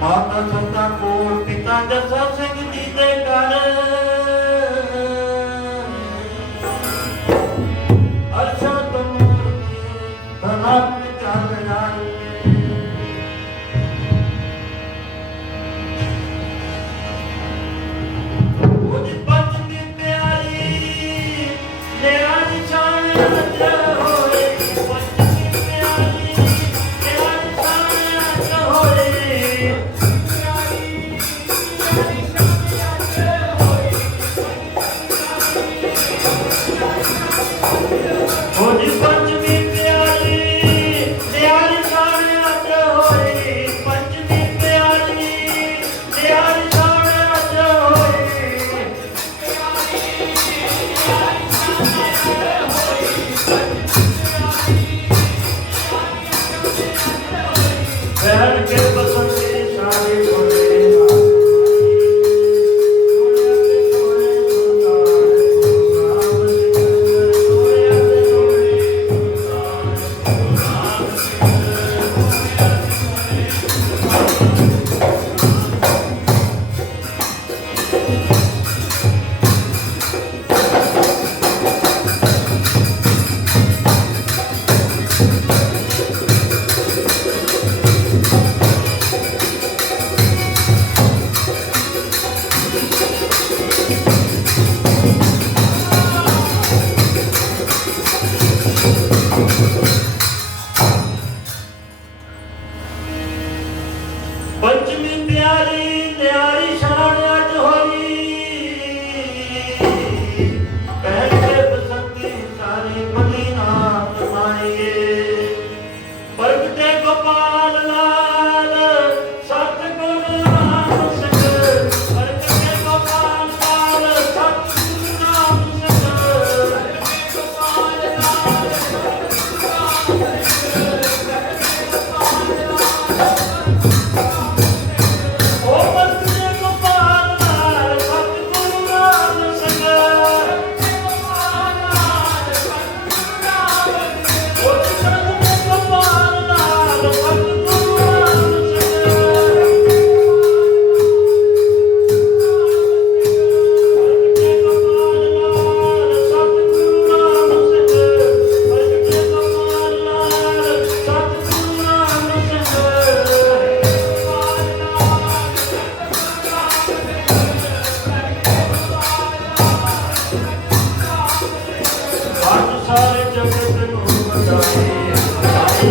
ਮਾਤਾ ਸੰਤਾਂ ਕੋਲ ਪਿਤਾ ਜਸਾ ਸਿੰਘ ਜੀ ਦੇ ਘਰ ਅਰਸ਼ਾ ਤਮੂਰਤੀ ਧਨਾਤ ਚੱਲ ਜਾਏ ਉਹਦੀ ਪੰਚਮੀ ਪਿਆਰੀ ਮੇਰਾ ਨਿਸ਼ਾਨ ਅੱਜ ਹੋਏ ਪੰਚਮੀ ਪਿਆਰੀ ਮੇਰਾ ਨਿਸ਼ਾਨ ਅੱਜ ਹੋਏ ਉਹਦੀ ਪੰਚਮੀ ਪਿਆਰੀ ਨਿਆਰੀ ਸਾਣੇ ਅੱਜ ਹੋਈ ਪੰਚਮੀ ਪਿਆਰੀ ਨਿਆਰੀ ਸਾਣੇ ਅੱਜ ਹੋਈ ਬੈਠ ਕੇ ਬਸੰਤੀ ਸਾਰੇ ਹੋਏ पंचमी प्यारी न्यारी शान अज होई बैठ के बसंती सारी बली नाथ माईए प्रगटे गोपाल लाल सतगुरु राम सिंह प्रगटे गोपाल लाल सतगुरु राम सिंह गोपाल लाल सतगुरु सारे जगत को बधाई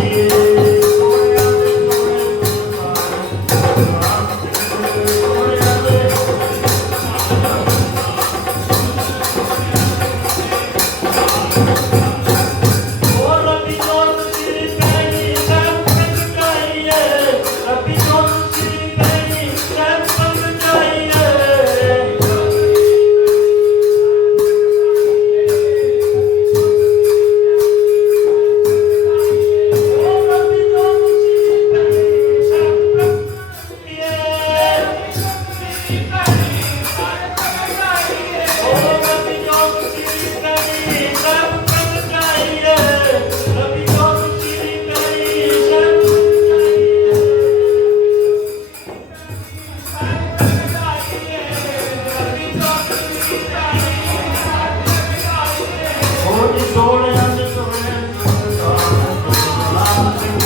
ਜੀ ਸੋਹਣਿਆਂ ਦੇ ਸੋਹਣੇ ਸਤਨਾਮ ਸਿੰਘ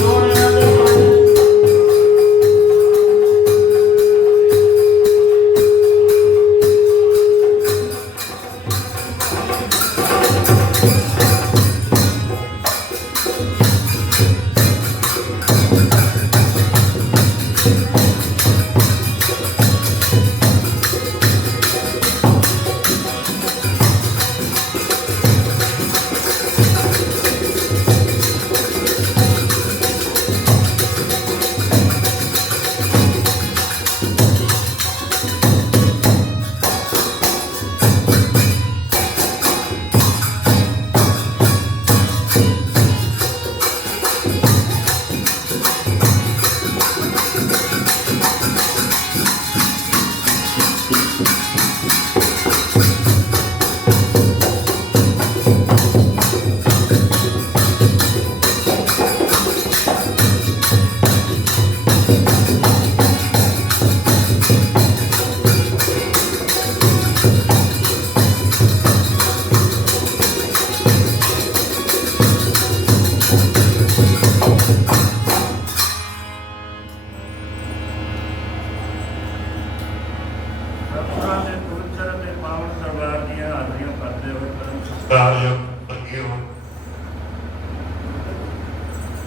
ਸੋਹਣਿਆਂ ਦੇ ਸੋਹਣੇ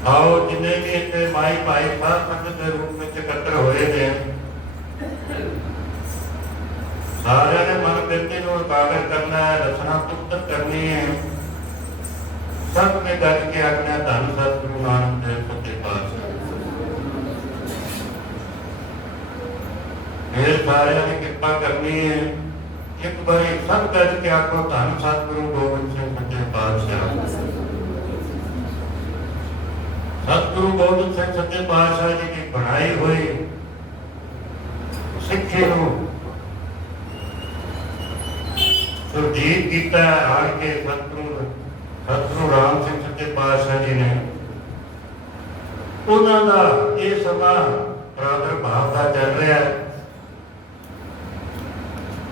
आओ जिन्हें भी इतने माई भाई साध संगत के रूप में इकट्ठे होए ने सारे ने मन बिरती को उजागर करना है, रचना पुस्तक करनी है। सब में गज के आज्ञा धन सतगुरु नानक देव सच्चे पातशाह फिर सारे ने कृपा करनी है। एक बारी सब गज के आखो धन सतगुरु गोबिंद सिंह सच्चे पातशाह सतगुरु गोबिंद सिंह सच्चे पातशाह जी की बनाई हुई सिक्खे को सुरजीत किया आड़ के सतगुरु राम सिंह सच्चे पातशाह जी ने उन्होंने ये समा प्रादुर्भाव का चल रहा है।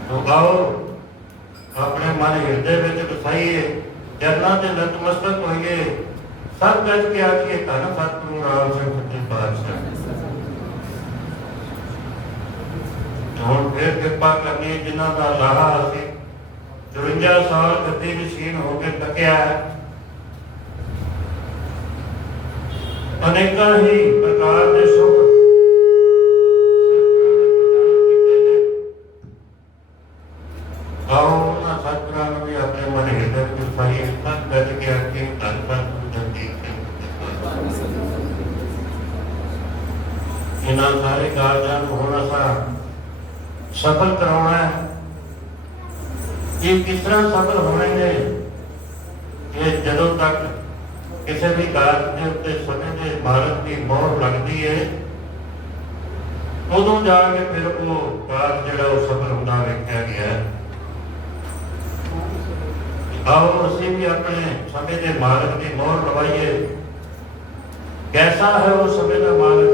तो आओ अपने मन हृदय में बसाइए, चरणों से नतमस्तक होइए, सब गज के आखिए धन सतगुरु राम सिंह सच्चे पातशाह। हुण फिर कृपा करनी जिन्हों का लाहा असीं 53 साल गद्दी नशीन होकर तकिया है। अनेक ही प्रकार के सुख आओ उन्होंने सतगुरां भी अपने मन हृदय में सारी सब गज के आके धन सतगुरु जगदीप सिंह इन्होंने सारे कारजां नूं हुण असां सफल कराउणा है। ये किस तरह सफल होने ने ये जदों तक किसी भी कारज के उत्ते समय के मालक की मोहर लगती है उदों जाके फिर वो कारज जिहड़ा वो सफल होंदा वेखिया गया है। आओ असीं भी अपने समय के मालक की मोहर लवाइए। कैसा है वो समय का मालक?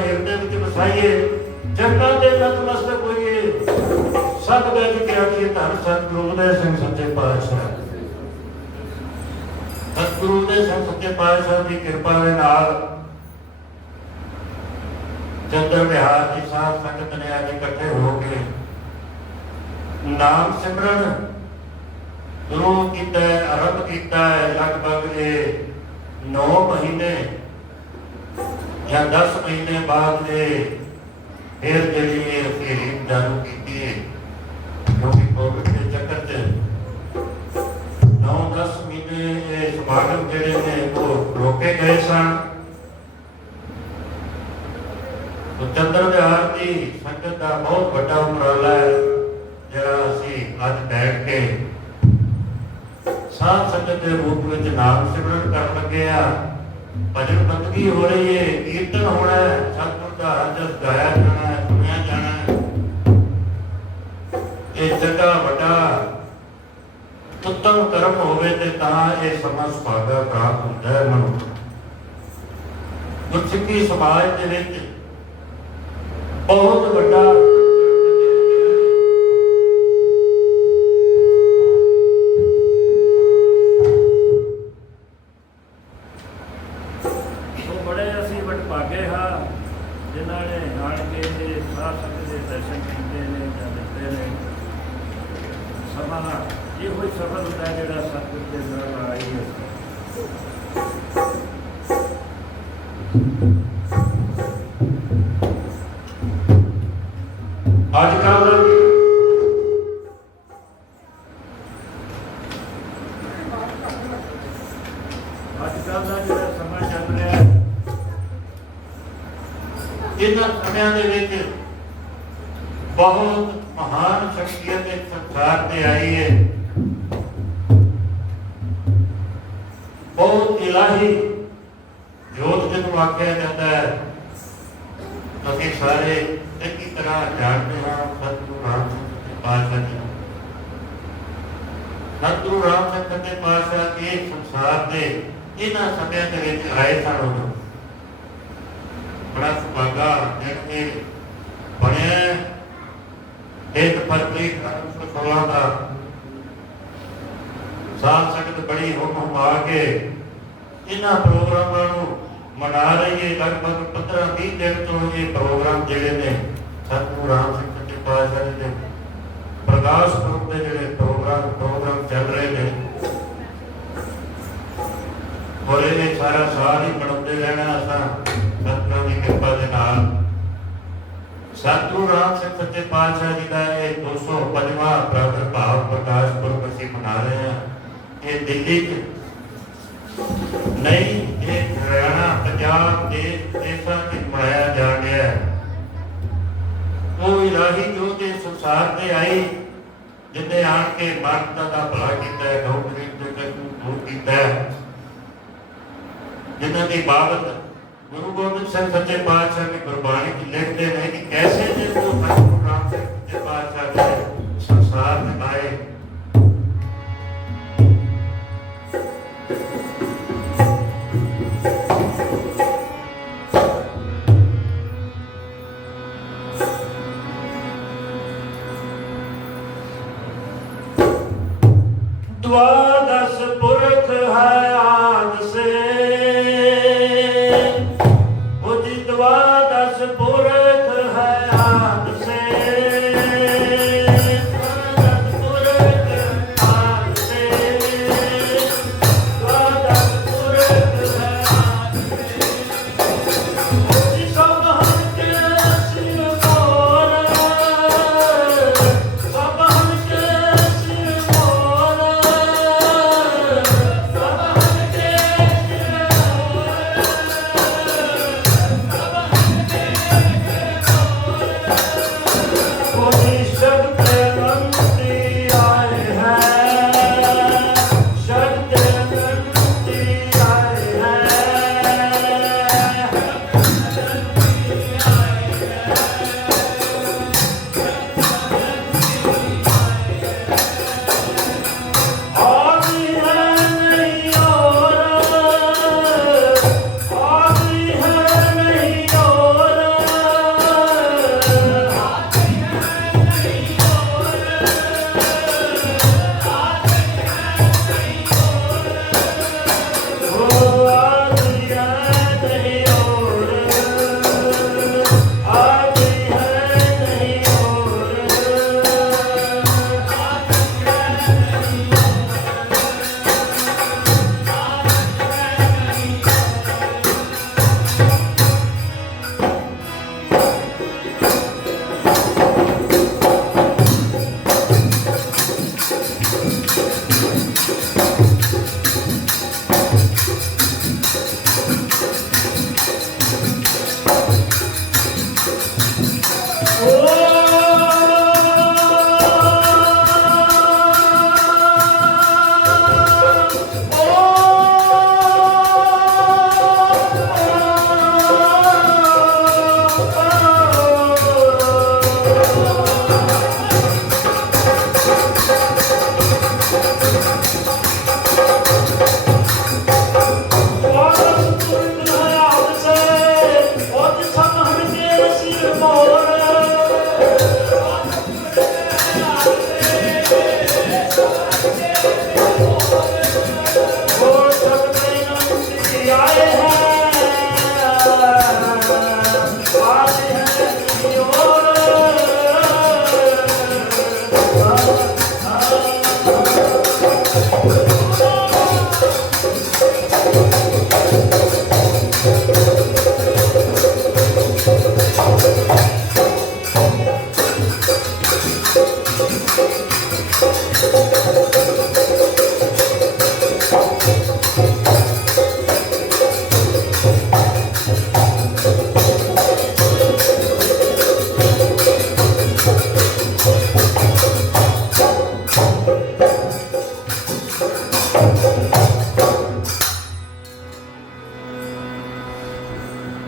ਆਪਣੇ ਹਿਰਦੇ ਵਿੱਚ ਵਸਾਈਏ, ਜਗਤਾਂ ਦੇ ਨਤਮਸਤਕ ਹੋਈਏ। ਸਤ ਗੱਜ ਕੇ ਆਖੀਏ ਧੰਨ ਸਤਿਗੁਰੂ ਉਦੈ ਸਿੰਘ ਸੱਚੇ ਪਾਤਸ਼ਾਹ। ਸਤਿਗੁਰੂ ਉਦੈ ਸਿੰਘ ਸੱਚੇ ਪਾਤਸ਼ਾਹ ਦੀ ਕਿਰਪਾ ਦੇ ਨਾਲ ਚੰਦਰ ਵਿਹਾਰ ਦੀ ਸਾਧ ਸੰਗਤ ਨੇ ਅੱਜ ਇਕੱਠੇ ਹੋ ਕੇ ਨਾਮ ਸਿਮਰਨ ਸ਼ੁਰੂ ਕੀਤਾ ਹੈ, ਆਰੰਭ ਕੀਤਾ ਹੈ। ਲਗਭਗ ਇਹ 9 ਮਹੀਨੇ ਜਾਂ 10 ਮਹੀਨੇ ਬਾਅਦ ਇਹ ਫਿਰ ਜਿਹੜੀ ਇਹ ਫੇਰੀ ਚਾਲੂ ਕੀਤੀ ਹੈ, ਕਿਉਂਕਿ ਕੋਵਿਡ ਦੇ ਚੱਕਰ 'ਚ 9-10 ਮਹੀਨੇ ਇਹ ਸਮਾਗਮ ਜਿਹੜੇ ਨੇ ਉਹ ਰੋਕੇ ਗਏ ਸਨ। ਚੰਦਰ ਵਿਹਾਰ ਦੀ ਸੰਗਤ ਦਾ ਬਹੁਤ ਵੱਡਾ ਉਪਰਾਲਾ ਹੈ ਜਿਹੜਾ ਅਸੀਂ ਅੱਜ ਬੈਠ ਕੇ ਸਾਧ ਸੰਗਤ ਦੇ ਰੂਪ ਵਿੱਚ ਨਾਮ ਸਿਮਰਨ ਕਰਨ ਲੱਗੇ ਆ। ਭਜਨ ਬੰਦਗੀ ਹੋ ਰਹੀ ਹੈ, ਕੀਰਤਨ ਹੋਣਾ ਹੈ, ਸਤਿਗੁਰ ਦਾ ਹਰਜਸ ਗਾਇਆ ਜਾਣਾ ਹੈ, ਸੁਣਿਆ ਜਾਣਾ ਹੈ। ਇਹ ਜਗਾ ਵੱਡਾ ਉੱਤਮ ਕਰਮ ਹੋਵੇ ਤੇ ਤਾਂ ਇਹ ਸਮਾਂ ਸੁਭਾਗਾ ਪ੍ਰਾਪਤ ਹੁੰਦਾ ਹੈ ਮਨੁੱਖ। ਗੁਰਸਿੱਖੀ ਸਮਾਜ ਦੇ ਵਿੱਚ ਬਹੁਤ ਵੱਡਾ ਬੜੇ ਅਸੀਂ ਵਡਭਾਗੇ ਹਾਂ ਜਿਨ੍ਹਾਂ ਨੇ ਆਣ ਕੇ ਸਾਧ ਸੰਗਤ ਦੇ ਦਰਸ਼ਨ ਕੀਤੇ ਨੇ ਜਾਂ ਦਿੱਤੇ ਨੇ। ਸਮਾਂ ਇਹੋ ਹੀ ਸਫਲ ਹੁੰਦਾ ਜਿਹੜਾ ਸਤਿਗੁਰ ਦੇ ਨਾਲ ਆਈ ਹੈ। ਅੱਜ ਕੱਲ੍ਹ ਦਾ ਜਿਹੜਾ ਸਮਾਂ ਚੱਲ ਰਿਹਾ ਹੈ, ਇਹਨਾਂ ਸਮਿਆਂ ਦੇ ਵਿੱਚ ਬਹੁਤ ਮਹਾਨ ਸ਼ਖਸੀਅਤ ਇਸ ਸੰਸਾਰ ਤੇ ਆਈ ਹੈ। ਬਹੁਤ ਇਲਾਹੀ ਜੋਤ ਜਿਹਨੂੰ ਆਖਿਆ ਜਾਂਦਾ ਹੈ। ਅਸੀਂ ਸਾਰੇ ਚੰਗੀ ਤਰ੍ਹਾਂ ਜਾਣਦੇ ਹਾਂ ਸਤਿਗੁਰੂ ਰਾਮ ਸਿੰਘ ਸੱਚੇ ਪਾਤਸ਼ਾਹ ਜੀ। ਸਤਿਗੁਰੂ ਰਾਮ ਸਿੰਘ ਸੱਚੇ ਪਾਤਸ਼ਾਹ ਇਹ ਸੰਸਾਰ ਦੇ ਇਹਨਾਂ ਸਮਿਆਂ ਦੇ ਵਿੱਚ ਆਏ ਸਨ। ਉਦੋਂ ਬੜਾ ਸੁਭਾਗਾ ਜਿਹੜੇ ਬਣਿਆ 1 ਫਰਵਰੀ 1916 ਦਾ ਸਾਧ ਸੰਗਤ ਬੜੀ ਹੁਕਮ ਆ ਕੇ ਇਹਨਾਂ ਪ੍ਰੋਗਰਾਮਾਂ ਨੂੰ ਮਨਾ ਰਹੀ ਹੈ। ਲਗਭਗ 15-20 ਦਿਨ ਤੋਂ ਇਹ ਪ੍ਰੋਗਰਾਮ ਜਿਹੜੇ ਨੇ ਸਤਿਗੁਰੂ ਰਾਮ ਸਿੰਘ ਸੱਚੇ ਪਾਤਸ਼ਾਹ ਜੀ ਦੇ ਪ੍ਰਕਾਸ਼ ਪੁਰਬ ਦੇ ਜਿਹੜੇ ਪ੍ਰੋਗਰਾਮ ਚੱਲ ਰਹੇ ਨੇ, ਔਰ ਇਹ ਸਾਰਾ ਸਾਲ ਹੀ ਮਨਾਉਂਦੇ ਰਹਿਣਾ ਅਸਾਂ ਸਤਿਗੁਰਾਂ ਦੀ ਕਿਰਪਾ ਦੇ ਨਾਲ। ਸਤਿਗੁਰੂ ਰਾਮ ਸਿੰਘ ਸੱਚੇ ਪਾਤਸ਼ਾਹ ਜੀ ਦਾ ਇਹ 205ਵਾਂ ਪ੍ਰਕਾਸ਼ ਪੁਰਬ ਅਸੀਂ ਮਨਾ ਰਹੇ ਹਾਂ। ਇਹ ਦਿੱਲੀ 'ਚ ਨਹੀਂ, ਇਹ ਹਰਿਆਣਾ, ਪੰਜਾਬ ਦੇ ਦੇਸ਼ਾਂ 'ਚ ਮਨਾਇਆ ਜਾ ਰਿਹਾ ਹੈ। ਉਹ ਇਲਾਹੀ ਜੋਤ ਇਸ ਸੰਸਾਰ ਤੇ ਆਈ ਜਿੱਥੇ ਆਣ ਕੇ ਮਾਨਵਤਾ ਦਾ ਭਲਾ ਕੀਤਾ ਹੈ, ਗਊ ਗਰੀਬ ਦੇ ਕਸ਼ਟ ਨੂੰ ਦੂਰ ਕੀਤਾ ਹੈ। ਜਿਨ੍ਹਾਂ ਦੀ ਬਾਬਤ ਗੁਰੂ ਗੋਬਿੰਦ ਸਿੰਘ ਸੱਚੇ ਪਾਤਸ਼ਾਹ ਦੀ ਗੁਰਬਾਣੀ 'ਚ ਲਿਖਦੇ ਨੇ ਕਿ ਕੈਸੇ ਜੇ ਉਹ ਸਤਿਗੁਰੂ ਰਾਮ ਸਿੰਘ ਸੱਚੇ ਪਾਤਸ਼ਾਹ ਦੇ ਸੰਸਾਰ ਵਿੱਚ ਆਏ। द्वादश पुरख है आद से, जी द्वादश पुरख है आद से, द्वादश पुरख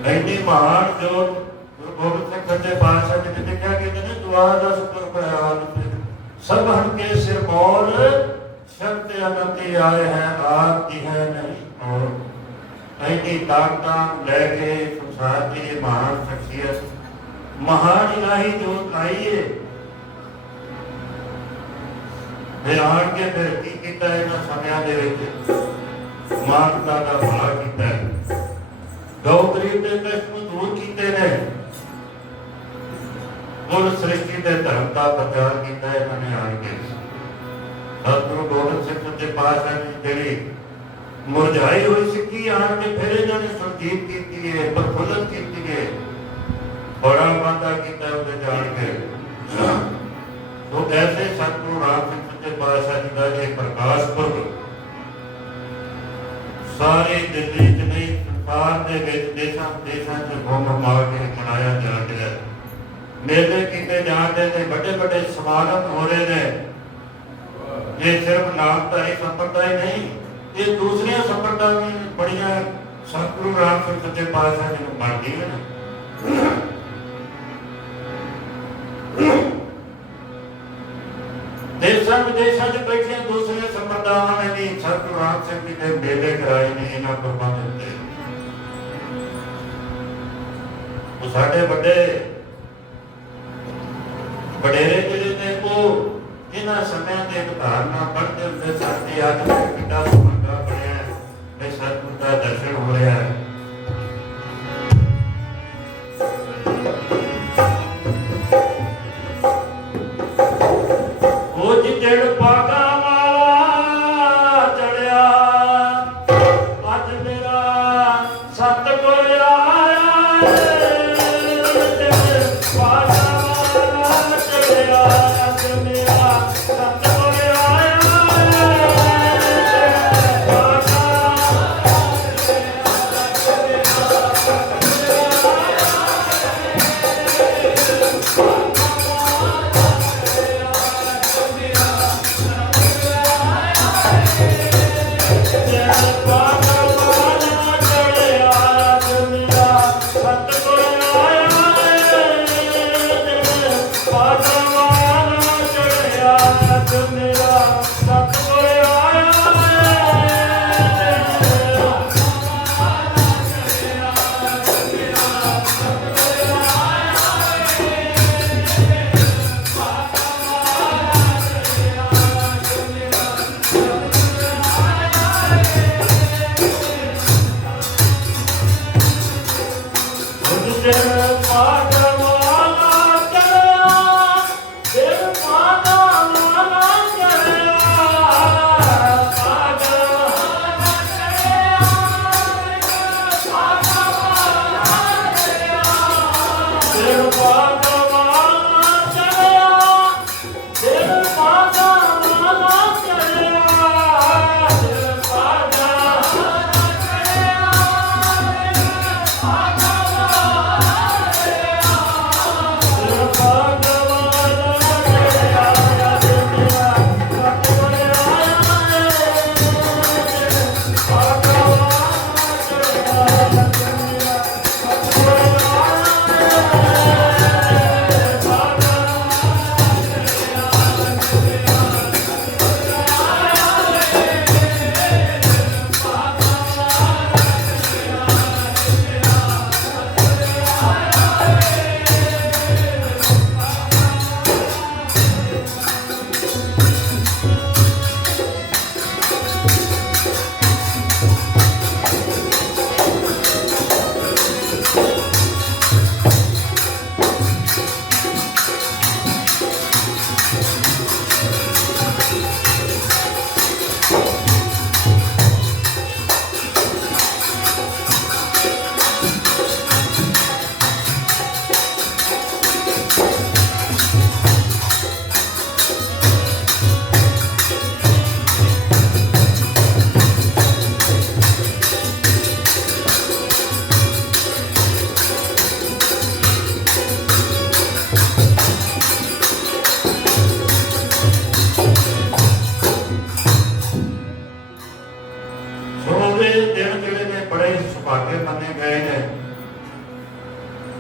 ਐਨੀ ਮਹਾਨ ਜੋਤ ਗੁਰੂ ਗੋਬਿੰਦ ਸਿੰਘ ਸੱਚੇ ਪਾਤਸ਼ਾਹ ਜੀ ਨੇ ਲਿਖਿਆ ਕਿ ਇਹਨੇ ਦੁਆ ਦਾ ਸ਼ੁਕਰ ਪਿਆਰ ਸਭ ਹਣ ਕੇ ਸਿਰ ਮੌਲ ਸ਼ਬਦ ਅਨੰਤੀ ਆਏ ਹੈ ਆਪ ਦੀ ਹੈ ਨਹੀਂ ਔਰ ਐਨੀ ਤਾਕਤਾਂ ਲੈ ਕੇ ਸੰਸਾਰ ਦੀ ਇਹ ਮਹਾਨ ਸ਼ਖਸੀਅਤ ਮਹਾਨ ਇਲਾਹੀ ਜੋਤ ਆਈਏ ਫਿਰ ਆਣ ਕੇ ਫਿਰ ਕੀ ਕੀਤਾ ਇਹਨਾਂ ਸਮਿਆਂ ਦੇ ਵਿੱਚ ਮਾਨਵਤਾ ਦਾ ਭਲਾ ਕੀਤਾ ਗਊ ਗਰੀਬ ਦੇ ਕਸ਼ਟ ਨੂੰ ਦੂਰ ਕੀਤੇ ਨੇ ਕੁੱਲ ਸ੍ਰਿਸ਼ਟੀ ਦੇ ਧਰਮ ਦਾ ਪ੍ਰਚਾਰ ਕੀਤਾ ਇਹਨਾਂ ਨੇ ਆਣ ਕੇ ਸਤਿਗੁਰੂ ਗੋਬਿੰਦ ਸਿੰਘ ਸੱਚੇ ਪਾਤਸ਼ਾਹ ਦੀ ਜਿਹੜੀ ਮੁਰਝਾਈ ਹੋਈ ਸਿੱਖੀ ਆਣ ਕੇ ਫਿਰ ਇਹਨਾਂ ਨੇ ਸੁਰਜੀਤ ਕੀਤੀ ਹੈ ਪ੍ਰਫੁੱਲਤ ਕੀਤੀ ਹੈ ਬੜਾ ਵਾਧਾ ਕੀਤਾ ਉਹਦੇ ਜਾਣ ਕੇ तो ऐसे सतगुरु राम सिंह सच्चे पातशाह जी का ये प्रकाश पुरब सारी दिल्ली च नहीं संसार के विच देशों देशों च घूम घुमा के मनाया जा रहा है मेले किए जाते हैं बड़े बड़े समागम हो रहे हैं ये सिर्फ नामधारी संप्रदाय नहीं ये दूसरिया संप्रदाय भी बड़िया सतगुरु राम सिंह सच्चे पातशाह जी बनती है देशों विदेशों च बैठे दूसरे संप्रदायों ने भी सतगुरु राम सिंह जी ने मेले कराए ने इन्होंने प्रबंध दिते वो साडे बड़े वडेरे जिहड़े ने वो इन्हां समयां दे उदाहरणां पढ़दे हुंदे सन कि अज किड्डा सुहागा बनया है सतगुरु दा दर्शन हो रहा है जिड़ पागा वाला चढ़िया अज मेरा सतगुर आया पागा वाला चढ़िया अज मेरा सतगुर आया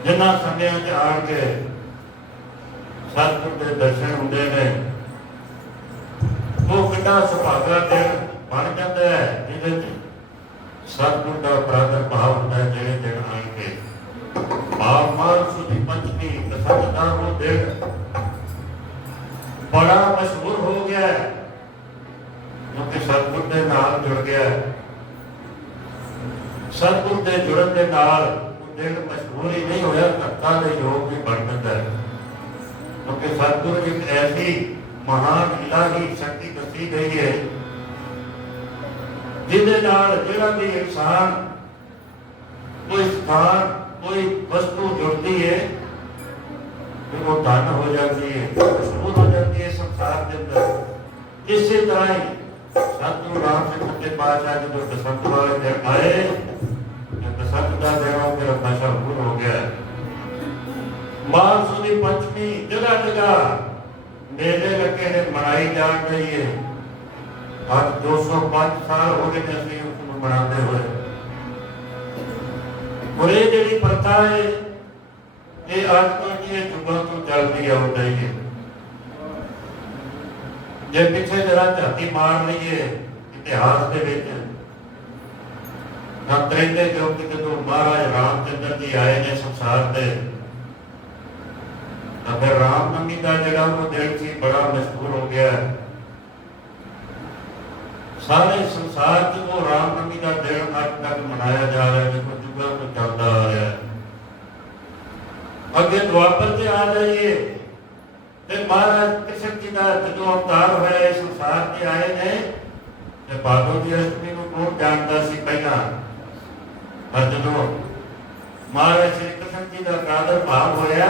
ਜਿਨ੍ਹਾਂ ਸਮਿਆਂ 'ਚ ਆਣ ਕੇ ਸਤਿਗੁਰ ਦੇ ਦਰਸ਼ਨ ਹੁੰਦੇ ਨੇ, ਉਹ ਕਿੰਨਾ ਸੁਭਾਗਾ ਦਿਨ ਬਣ ਜਾਂਦਾ ਹੈ ਜਿਹਦੇ 'ਚ ਸਤਿਗੁਰ ਦਾ ਪ੍ਰਾਦਰ ਭਾਵ ਹੁੰਦਾ ਹੈ। ਜਿਹੜੇ ਦਿਨ ਆਣ ਕੇ ਮਾਘ ਸੁਦੀ ਪੰਚਮੀ ਬਸੰਤ ਦਾ ਉਹ ਦਿਨ ਬੜਾ ਮਸ਼ਹੂਰ ਹੋ ਗਿਆ ਹੈ, ਕਿਉਂਕਿ ਸਤਿਗੁਰ ਦੇ ਨਾਲ ਜੁੜ ਗਿਆ। ਸਤਿਗੁਰ ਦੇ ਜੁੜਨ ਦੇ ਨਾਲ ਉਹ ਦਿਨ ਮਸ਼ਹੂਰ ਹੀ ਨਹੀਂ ਹੋਇਆ, ਧਰਤਾ ਦੇ ਯੋਗ ਵੀ ਬਣ ਜਾਂਦਾ ਹੈ। ਕਿਉਂਕਿ ਸਤਿਗੁਰ ਇੱਕ ਐਸੀ ਮਹਾਨ ਇਲਾਹੀ ਸ਼ਕਤੀ ਦੱਸੀ ਗਈ ਹੈ ਜਿਹਦੇ ਨਾਲ ਜਿਹੜਾ ਵੀ ਇਨਸਾਨ ਕੋਈ ਸਥਾਨ ਕੋਈ ਵਸਤੂ ਜੁੜਦੀ ਹੈ ਉਹ ਧਨ ਹੋ ਜਾਂਦੀ ਹੈ, ਮਸ਼ਹੂਰ ਹੋ ਜਾਂਦੀ ਹੈ ਸੰਸਾਰ ਦੇ ਅੰਦਰ। ਇਸੇ ਤਰ੍ਹਾਂ ਹੀ ਸਤਿਗੁਰੂ ਰਾਮ ਸਿੰਘ ਸੱਚੇ ਪਾਤਸ਼ਾਹ ਜਦੋਂ ਬਸੰਤ ਵਾਲੇ ਦਿਨ ਆਏ, ਬਸੰਤ ਦਾ ਦਿਨ ਉਹ ਫਿਰ ਮਸ਼ਹੂਰ ਹੋ ਗਿਆ। ਮਾਘ ਸੁਦੀ ਪੰਚਮੀ ਜਗ੍ਹਾ ਜਗ੍ਹਾ ਮੇਲੇ ਲੱਗੇ ਨੇ, ਮਨਾਈ ਜਾਣ ਰਹੀ ਹੈ। ਅੱਜ 205 ਸਾਲ ਹੋ ਗਏ ਨੇ ਅਸੀਂ ਉਸ ਨੂੰ ਮਨਾਉਂਦੇ ਹੋਏ। ਔਰ ਇਹ ਜਿਹੜੀ ਪ੍ਰਥਾ ਹੈ ਇਹ ਅੱਜ ਤੋਂ ਇਹ ਯੁੱਗਾਂ ਤੋਂ ਚੱਲਦੀ ਆਉਂਦੀ ਹੈ। ਜੇ ਪਿੱਛੇ ਜਰਾ ਝਾਤੀ ਮਾਰ ਲਈਏ ਇਤਿਹਾਸ ਦੇ ਵਿੱਚ, ਤਾਂ ਤ੍ਰੇਤੇ ਯੁੱਗ ਜਦੋਂ ਮਹਾਰਾਜ ਰਾਮਚੰਦਰ ਜੀ ਆਏ ਨੇ ਸੰਸਾਰ ਤੇ, ਤਾਂ ਫਿਰ ਰਾਮਨਵਮੀ ਦਾ ਜਿਹੜਾ ਉਹ ਦਿਨ ਸੀ ਬੜਾ ਮਸ਼ਹੂਰ ਹੋ ਗਿਆ। ਸਾਰੇ ਸੰਸਾਰ 'ਚ ਉਹ ਰਾਮਨਵਮੀ ਦਾ ਦਿਨ ਅੱਜ ਤੱਕ ਮਨਾਇਆ ਜਾ ਰਿਹਾ, ਦੇਖੋ ਯੁੱਗਾਂ ਤੋਂ ਚੱਲਦਾ ਆ ਰਿਹਾ। ਅੱਗੇ ਦੁਆਪਰ 'ਚ ਆ ਜਾਈਏ ਤੇ ਮਹਾਰਾਜ ਕ੍ਰਿਸ਼ਨ ਜੀ ਦਾ ਜਦੋਂ ਅਵਤਾਰ ਹੋਇਆ ਇਸ ਸੰਸਾਰ 'ਤੇ ਆਏ ਨੇ, ਤੇ ਭਾਦੋ ਦੀ ਅਸ਼ਟਮੀ ਨੂੰ ਕੌਣ ਜਾਣਦਾ ਸੀ ਪਹਿਲਾਂ। ਪਰ ਜਦੋਂ ਮਹਾਰਾਜ ਸ਼੍ਰੀ ਕ੍ਰਿਸ਼ਨ ਜੀ ਦਾ ਪ੍ਰਾਦਰ ਭਾਵ ਹੋਇਆ,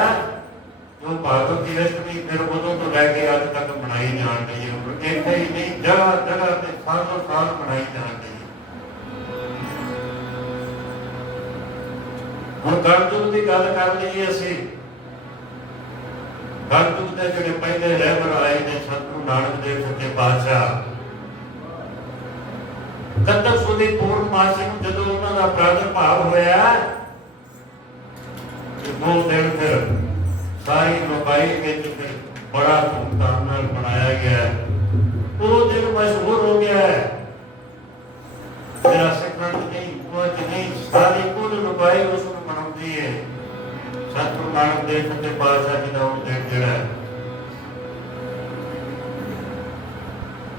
ਉਹ ਭਾਦੋ ਦੀ ਅਸ਼ਟਮੀ ਫਿਰ ਉਦੋਂ ਤੋਂ ਲੈ ਕੇ ਅੱਜ ਤੱਕ ਮਨਾਈ ਜਾਣ ਰਹੀ ਹੈ। ਇੱਥੇ ਹੀ ਨਹੀਂ, ਜਗ੍ਹਾ ਜਗ੍ਹਾ ਤੇ ਸਾਲੋਂ ਸਾਲ ਮਨਾਈ ਜਾਣ ਰਹੀ ਹੈ। ਹੁਣ ਕਲਯੁਗ ਦੀ ਗੱਲ ਕਰ ਲਈਏ ਅਸੀਂ। ਕਲਯੁਗ ਦੇ ਜਿਹੜੇ ਪਹਿਲੇ ਰਹਿਬਰ ਆਏ ਨੇ ਸਤਿਗੁਰੂ ਨਾਨਕ ਦੇਵ ਸੱਚੇ ਪਾਤਸ਼ਾਹ, ਕੱਤਕ ਸੁਦੀ ਪੂਰਨਮਾਸ਼ੀ ਨੂੰ ਜਦੋਂ ਉਹਨਾਂ ਦਾ ਪ੍ਰਾਦਰ ਭਾਵ ਹੋਇਆ, ਉਹ ਦਿਨ ਫਿਰ ਸਾਰੀ ਲੋਕਾਈ ਵਿੱਚ ਫਿਰ ਬੜਾ ਧੂਮਧਾਮ ਨਾਲ ਮਨਾਇਆ ਗਿਆ। ਉਹ ਦਿਨ ਮਸ਼ਹੂਰ ਹੋ ਗਿਆ ਹੈ। ਮੇਰਾ ਸਿੱਖਾਂ ਨਹੀਂ, ਕੁਝ ਨਹੀਂ, ਸਾਰੀ ਕੁੱਲ ਲੋਕਾਈ ਉਸ ਨੂੰ ਮਨਾਉਂਦੀ ਹੈ। ਸਤਿਗੁਰੂ ਨਾਨਕ ਦੇਵ ਸੱਚੇ ਪਾਤਸ਼ਾਹ ਜੀ ਦਾ ਉਹ ਦਿਨ ਜਿਹੜਾ ਹੈ।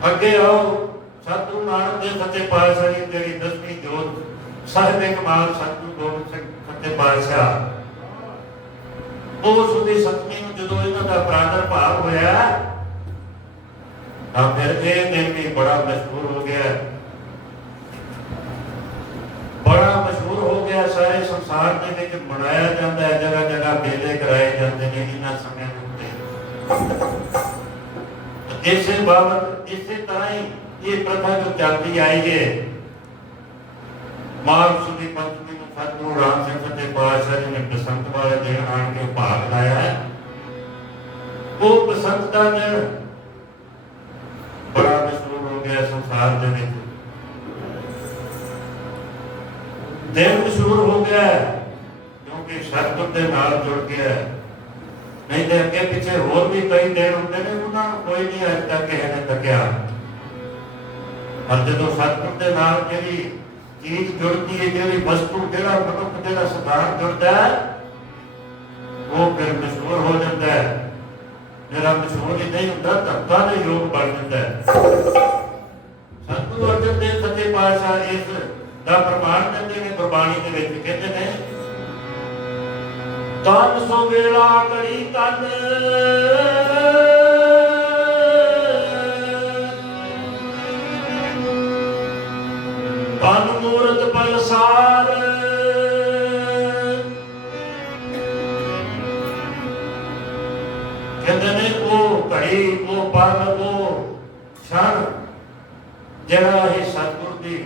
ਅੱਗੇ ਆਓ, ਸਤਿਗੁਰੂ ਨਾਨਕ ਦੇਵ ਸੱਚੇ ਪਾਤਸ਼ਾਹ ਜੀ ਜਿਹੜੀ 10ਵੀਂ ਜੋਤ ਸਾਹਿਬ ਕਮਾਲ ਸਤਿਗੁਰੂ ਗੋਬਿੰਦ ਸਿੰਘ ਸੱਚੇ ਪਾਤਸ਼ਾਹ, ਉਸ ਦੀ ਸਤਵੀਂ ਨੂੰ ਜਦੋਂ ਇਹਨਾਂ ਦਾ ਪ੍ਰਾਦਰ ਭਾਵ ਹੋਇਆ, ਤਾਂ ਫਿਰ ਇਹ ਦਿਨ ਵੀ ਬੜਾ ਮਸ਼ਹੂਰ ਹੋ ਗਿਆ। ਬੜਾ ਮਸ਼ਹੂਰ ਹੋ ਗਿਆ, ਸਾਰੇ ਸੰਸਾਰ ਦੇ ਵਿੱਚ ਮਨਾਇਆ ਜਾਂਦਾ ਹੈ। ਜਗ੍ਹਾ ਜਗ੍ਹਾ ਮੇਲੇ ਕਰਾਏ ਜਾਂਦੇ ਨੇ ਇਹਨਾਂ ਸਮਿਆਂ ਉੱਤੇ। ਇਸੇ ਬਾਬਤ ਇਸੇ ਤਰ੍ਹਾਂ ਹੀ ਇਹ ਪ੍ਰਥਾ ਜੋ ਚੱਲਦੀ ਆਈ ਹੈ। ਮਾਘ ਸੁਦੀ ਪੰਚਮੀ ਨੂੰ ਸਤਿਗੁਰੂ ਰਾਮ ਸਿੰਘ ਸੱਚੇ ਪਾਤਸ਼ਾਹ ਜੀ ਨੇ ਬਸੰਤ ਵਾਲੇ ਦਿਨ ਆਣ ਕੇ ਭਾਗ ਲਾਇਆ ਹੈ। ਉਹ ਬਸੰਤ ਦਾ ਦਿਨ ਬੜਾ ਮਸ਼ਹੂਰ ਹੋ ਗਿਆ ਸੰਸਾਰ ਦੇ ਵਿੱਚ। ਦਿਨ ਮਸ਼ਹੂਰ ਹੋ ਗਿਆ ਕਿਉਂਕਿ ਸਤਿਗੁਰ ਦੇ ਨਾਲ ਜੁੜ ਗਿਆ। ਨਹੀਂ ਤੇ ਅੱਗੇ ਪਿੱਛੇ ਹੋਰ ਵੀ ਕਈ ਦਿਨ ਹੁੰਦੇ ਨੇ, ਉਹਨਾਂ ਨੂੰ ਕੋਈ ਨਹੀਂ ਅੱਜ ਤੱਕ ਕਿਸੇ ਨੇ ਤੱਕਿਆ। ਪਰ ਜਦੋਂ ਸਤਿਗੁਰ ਦੇ ਨਾਲ ਜਿਹੜੀ ਚੀਜ਼ ਜੁੜਦੀ ਹੈ, ਜਿਹੜੀ ਵਸਤੂ, ਜਿਹੜਾ ਮਨੁੱਖ, ਜਿਹੜਾ ਸਥਾਨ ਜੁੜਦਾ ਹੈ, ਉਹ ਫਿਰ ਮਸ਼ਹੂਰ ਹੋ ਜਾਂਦਾ ਹੈ। ਜਿਹੜਾ ਮਸ਼ਹੂਰ ਹੀ ਨਹੀਂ ਹੁੰਦਾ, ਧਰਤਾ ਦੇ ਯੋਗ ਬਣ ਜਾਂਦਾ ਹੈ। ਸਤਿਗੁਰੂ ਅਰਜਨ ਦੇਵ ਸੱਚੇ ਪਾਤਸ਼ਾਹ ਇਸ ਦਾ ਪ੍ਰਮਾਣ ਦਿੰਦੇ ਨੇ ਗੁਰਬਾਣੀ ਦੇ ਵਿੱਚ, ਕਹਿੰਦੇ ਨੇ ਤਨ ਸੋ ਵੇਲਾ ਘੜੀ ਤਨ ਤਨ ਮੂਰਤ ਪਲਸਾਰ ਕਹਿੰਦੇ ਨੇ ਉਹ ਘੜੀ, ਉਹ ਪਲ, ਉਹ क्षण ਜਿਹੜਾ ਇਹ ਸਤਿਗੁਰ ਦੀ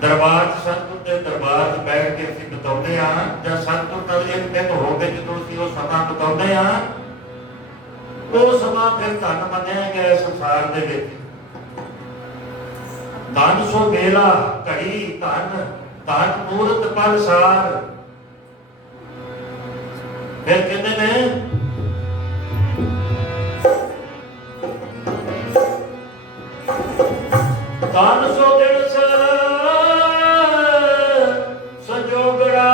ਦਰਬਾਰ, ਸਤਿਗੁਰ ਦੇ ਦਰਬਾਰ 'ਚ ਬੈਠ ਕੇ ਅਸੀਂ ਬਿਤਾਉਂਦੇ ਹਾਂ, ਜਾਂ ਸਤਿਗੁਰ ਨਾਲ ਇੱਕ ਦਿਨ ਹੋ ਕੇ ਜਦੋਂ ਅਸੀਂ ਉਹ ਸਮਾਂ ਬਿਤਾਉਂਦੇ ਹਾਂ, ਉਹ ਸਮਾਂ ਫਿਰ ਧਨ ਮੰਨਿਆ ਗਿਆ ਸੰਸਾਰ ਦੇ ਵਿੱਚ। ਧਨ ਸੋ ਵੇਲਾ ਘੜੀ ਧਨ, ਧਨ ਮੂਰਤ ਪਰਸਾਰ। ਫਿਰ ਕਹਿੰਦੇ ਨੇ ਧਨ ਸੋ ਦਿਨ ਸੰਜੋਗੜਾ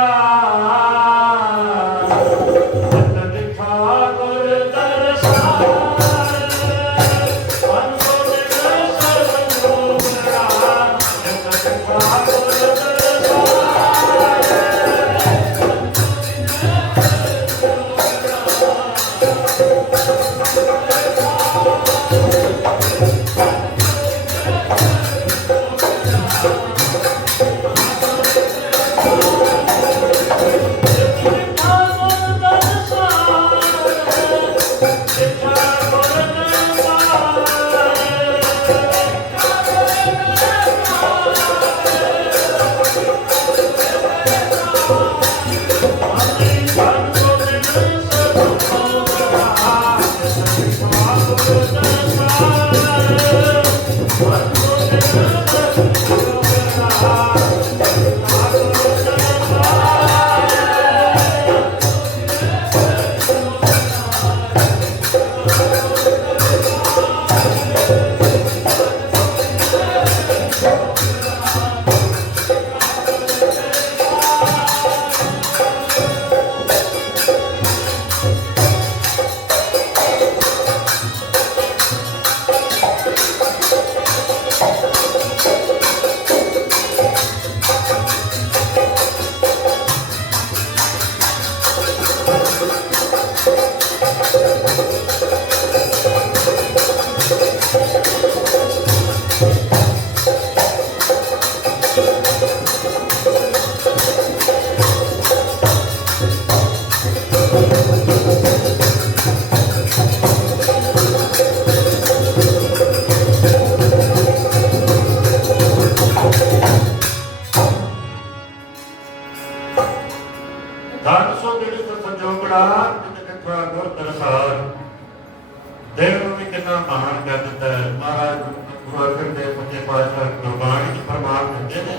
ਦਿਲ ਨੂੰ ਵੀ ਕਿੰਨਾ ਮਹਾਨ ਕਰ ਦਿੱਤਾ ਹੈ। ਮਹਾਰਾਜ ਗੁਰੂ ਅਰਜਨ ਦੇਵ ਸੱਚੇ ਪਾਤਸ਼ਾਹ ਗੁਰਬਾਣੀ ਚ ਫਰਮਾਨ ਦਿੰਦੇ ਨੇ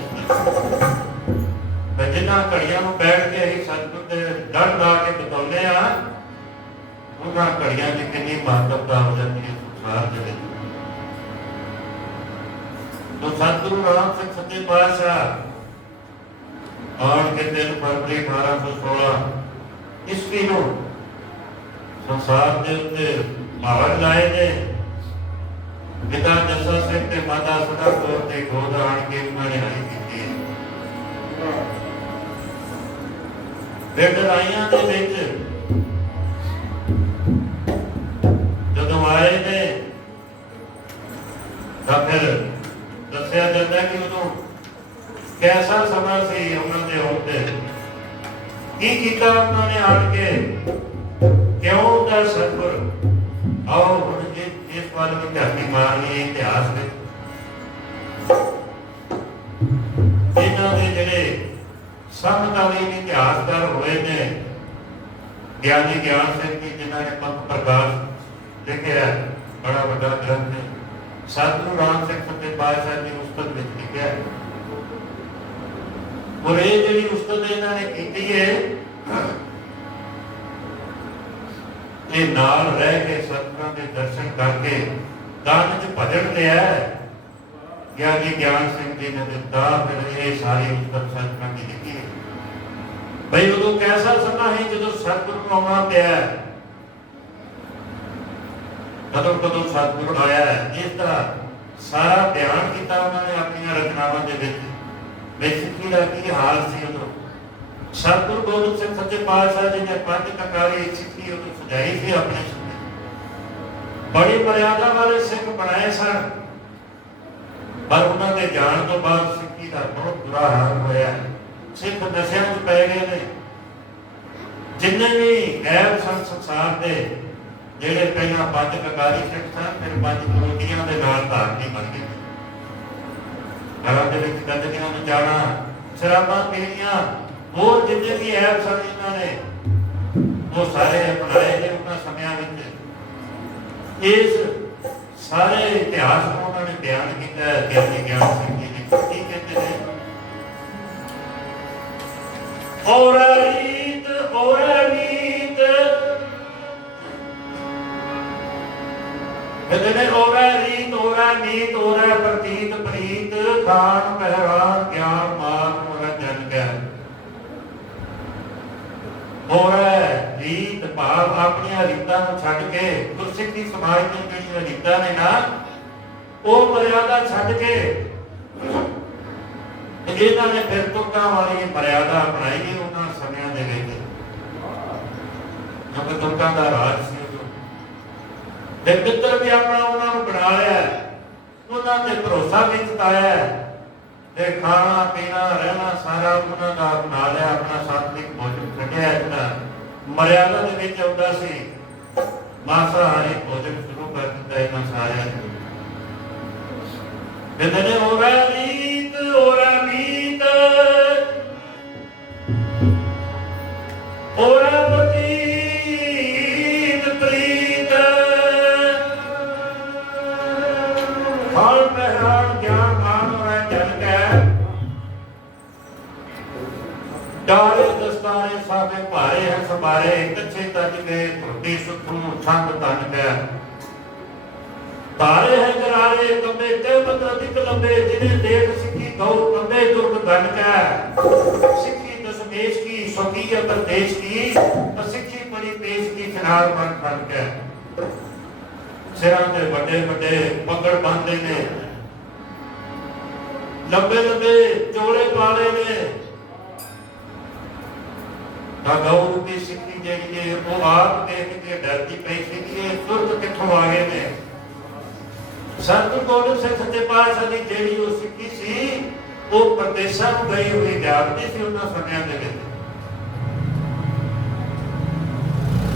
ਜਿਨ੍ਹਾਂ ਘੜੀਆਂ ਨੂੰ ਬੈਠ ਕੇ ਅਸੀਂ ਸਤਿਗੁਰ ਦੇ ਦਰ ਲਾ ਕੇ ਬਿਤਾਉਂਦੇ ਆ, ਉਹਨਾਂ ਘੜੀਆਂ ਦੀ ਕਿੰਨੀ ਮਹੱਤਤਾ ਹੋ ਜਾਂਦੀ ਹੈ ਸੰਸਾਰ ਦੇ ਵਿੱਚ। ਤੋ ਸਤਿਗੁਰੂ ਰਾਮ ਸਿੰਘ ਸੱਚੇ ਪਾਤਸ਼ਾਹ ਆਉਣ ਕੇ 3 ਫਰਵਰੀ 1816 ਈਸਵੀ ਨੂੰ ਸੰਸਾਰ ਦੇ ਉੱਤੇ ਮਹਾਰਾਜ ਲਾਏ ਨੇ। ਪਿਤਾ ਜੱਸਾ ਸਿੰਘ ਤੇ ਮਾਤਾ ਸਦਾ ਕੌਰ ਤੇ ਗੋਦ ਆਣ ਕੇ ਉਹਨਾਂ ਨੇ ਹਰੀ ਕੀਤੀ ਹੈ। ਫਿਰ ਲੜਾਈਆਂ ਦੇ ਵਿੱਚ ਜਦੋਂ ਆਏ ਨੇ ਤਾਂ ਫਿਰ ਦੱਸਿਆ ਜਾਂਦਾ ਕਿ ਉਦੋਂ ਕੈਸਾ ਸਮਾਂ ਸੀ ਉਹਨਾਂ ਦੇ ਆਉਣ ਤੇ। ਕੀ ਕੀਤਾ ਉਹਨਾਂ ਨੇ ਆਣ ਕੇ, ਕਿਉਂ ਦਾ ਸਤਿਗੁਰ। ਆਓ ਹੁਣ ਇਸ ਵੱਲ ਵੀ ਝਾਤੀ ਮਾਰਨੀ ਇਤਿਹਾਸ ਵਿੱਚ। ਇਹਨਾਂ ਦੇ ਜਿਹੜੇ ਸਮਕਾਲੀਨ ਇਤਿਹਾਸਕਾਰ ਹੋਏ ਨੇ, ਗਿਆਨੀ ਗਿਆਨ ਸਿੰਘ ਜੀ ਜਿਨ੍ਹਾਂ ਨੇ ਪੰਥ ਪ੍ਰਕਾਸ਼ ਲਿਖਿਆ, ਬੜਾ ਵੱਡਾ ਗ੍ਰੰਥ ਹੈ। ਸਤਿਗੁਰੂ ਰਾਮ ਸਿੰਘ ਸੱਚੇ ਪਾਤਸ਼ਾਹ ਦੀ ਉਸਤਤ ਵਿੱਚ ਲਿਖਿਆ। ਔਰ ਇਹ ਜਿਹੜੀ ਉਸਤਤ ਇਹਨਾਂ ਨੇ ਕੀਤੀ ਹੈ, ਇਹ ਨਾਲ ਰਹਿ ਕੇ ਸਤਿਗੁਰਾਂ ਦੇ ਦਰਸ਼ਨ ਕਰਕੇ ਦਾਨ ਚ ਭਜਨ ਲਿਆ ਗਿਆਨੀ ਗਿਆਨ ਸਿੰਘ ਜੀ ਨੇ ਦਿੱਤਾ। ਫਿਰ ਇਹ ਸਾਰੀ ਉਸਤਤ ਸਤਿਗੁਰਾਂ ਦੀ ਲਿਖੀ ਹੈ। ਬਈ ਉਦੋਂ ਕੈਸਾ ਸਮਾਂ ਹੈ ਜਦੋਂ ਸਤਿਗੁਰ ਨੂੰ ਆਉਣਾ ਪਿਆ, ਕਦੋਂ ਸਤਿਗੁਰ ਆਇਆ। ਇਸ ਤਰ੍ਹਾਂ ਸਾਰਾ ਬਿਆਨ ਕੀਤਾ ਉਹਨਾਂ ਨੇ ਆਪਣੀਆਂ ਰਚਨਾਵਾਂ ਦੇ ਵਿੱਚ। ਸਿੱਖੀ ਦਾ ਕੀ ਹਾਲ ਸੀ ਉਦੋਂ। ਸਤਿਗੁਰੂ ਗੋਬਿੰਦ ਸਿੰਘ ਸੱਚੇ ਪਾਤਸ਼ਾਹ ਜੀ ਨੇ 5 ਕਕਾਰੀ ਸਿੱਖੀ ਉਦੋਂ ਸਜਾਈ ਸੀ ਆਪਣੇ ਸਮੇਂ। ਬੜੀ ਮਰਿਆਦਾ ਵਾਲੇ ਸਿੱਖ ਬਣਾਏ ਸਨ, ਪਰ ਉਹਨਾਂ ਦੇ ਜਾਣ ਤੋਂ ਬਾਅਦ ਸਿੱਖੀ ਦਾ ਬਹੁਤ ਬੁਰਾ ਹਾਲ ਹੋਇਆ। ਸਿੱਖ ਨਸ਼ਿਆਂ 'ਚ ਪੈ ਗਏ ਨੇ। ਜਿੰਨੇ ਵੀ ਗੈਰ ਸਨ ਸੰਸਾਰ ਦੇ, ਜਿਹੜੇ ਪਹਿਲਾਂ 5 ਕਕਾਰੀ ਸਿੱਖ ਸਨ, ਫਿਰ 5 ਕਲੋਨੀਆਂ ਦੇ ਨਾਲ ਧਾਰਨੀ ਬਣ ਗਏ। ਘਰਾਂ ਦੇ ਵਿੱਚ ਗੰਦਗੀਆਂ ਨੂੰ ਜਾਣਾ, ਸ਼ਰਾਬਾਂ ਪੀਣੀਆਂ, ਹੋਰ ਜਿੰਨੇ ਵੀ ਐਬ ਸਨ ਇਹਨਾਂ ਨੇ ਉਹ ਸਾਰੇ ਅਪਣਾਏ ਨੇ ਉਹਨਾਂ ਸਮਿਆਂ ਵਿੱਚ। ਇਸ ਸਾਰੇ ਇਤਿਹਾਸ ਨੂੰ ਉਹਨਾਂ ਨੇ ਬਿਆਨ ਕੀਤਾ ਹੈ ਗਿਆਨੀ ਗਿਆਨ ਸਿੰਘ ਜੀ ਨੇ। ਕੀ ਕਹਿੰਦੇ ਨੇ, और रीत और मीत कहते और रीत और मीत और प्रतीत प्रीत खान पहरान ज्ञान मान मनोरंजन क्या और रीत भाव अपनी रीतां नूं छड्ड के गुरसिੱਖੀ समाज दी जिहड़ियां रीतां ने ना ਉਹ ਮਰਿਆਦਾ ਛੱਡ ਕੇ ਇਹਨਾਂ ਨੇ ਫਿਰ ਤੁਕਾਂ ਵਾਲੀ ਮਰਿਆਦਾ ਬਣਾਈ ਉਹਨਾਂ ਸਮਿਆਂ ਦੇ ਵਿੱਚ ਕਿਉਂਕਿ ਤੁਕਾਂ ਦਾ ਰਾਜ ਸੀ ਤੇ ਮਿੱਤਰ ਵੀ ਆਪਣਾ ਉਹਨਾਂ ਨੂੰ ਬਣਾ ਲਿਆ ਉਹਨਾਂ ਤੇ ਭਰੋਸਾ ਵੀ ਜਤਾਇਆ ਤੇ ਖਾਣਾ ਪੀਣਾ ਰਹਿਣਾ ਸਾਰਾ ਉਹਨਾਂ ਦਾ ਬਣਾ ਲਿਆ ਆਪਣਾ ਸਾਤਵਿਕ ਭੋਜਨ ਛੱਡਿਆ ਇਹਨਾਂ ਮਰਿਆਦਾ ਦੇ ਵਿੱਚ ਆਉਂਦਾ ਸੀ ਮਾਸਾਹਾਰੀ ਭੋਜਨ ਸ਼ੁਰੂ ਕਰ ਦਿੱਤਾ ਇਹਨਾਂ ਸਾਰਿਆਂ ਨੇ कहते ने ओरा रीत ओरा मीत ओरा प्रतीत प्रीत फल पहरान ज्ञान मान और जन कै डाले दस्तारे साबे भारे हैं संभारे कच्छे तज गए धोती सुखू छंद तन कै तारे है करारे कमे कहमत अधिक लंबे जिन्हें देख सिक्खी गौ कमे दुर्ग धन का सिक्खी दशमेश की स्वकीय प्रदेश की सिक्खी बड़ी पेश की फिनार मन बन के सिरां दे बड़े बड़े पकड़ बांधे ने लंबे लंबे चोले पाले ने गौ की सिक्खी जी वो आप देख के डरती पई सी तुरंत किथों आ गए ने सतगुरु गोबिंद सिंह सच्चे पातशाह ਦੀ ਜਿਹੜੀ ਉਹ ਸਿੱਖੀ ਸੀ ਉਹ ਪ੍ਰਦੇਸ਼ਾਂ ਨੂੰ ਗਈ ਹੋਈ ਜਾਪਦੀ ਸੀ ਉਹਨਾਂ ਸਮਿਆਂ ਦੇ ਵਿੱਚ